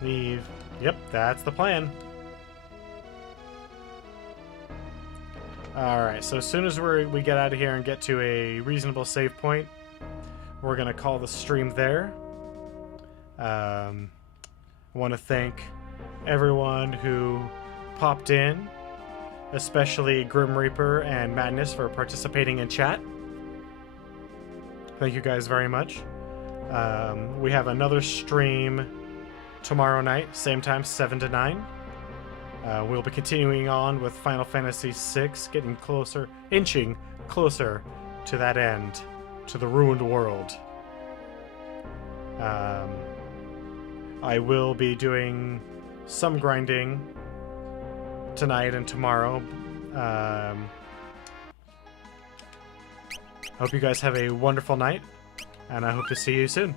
Leave. Yep, that's the plan. Alright, so as soon as we get out of here and get to a reasonable save point, we're going to call the stream there. I want to thank everyone who popped in, especially Grim Reaper and Madness for participating in chat. Thank you guys very much. We have another stream tomorrow night, same time, 7 to 9. We'll be continuing on with Final Fantasy VI, getting closer, inching closer to that end, to the ruined world. I will be doing some grinding tonight and tomorrow. Hope you guys have a wonderful night, and I hope to see you soon.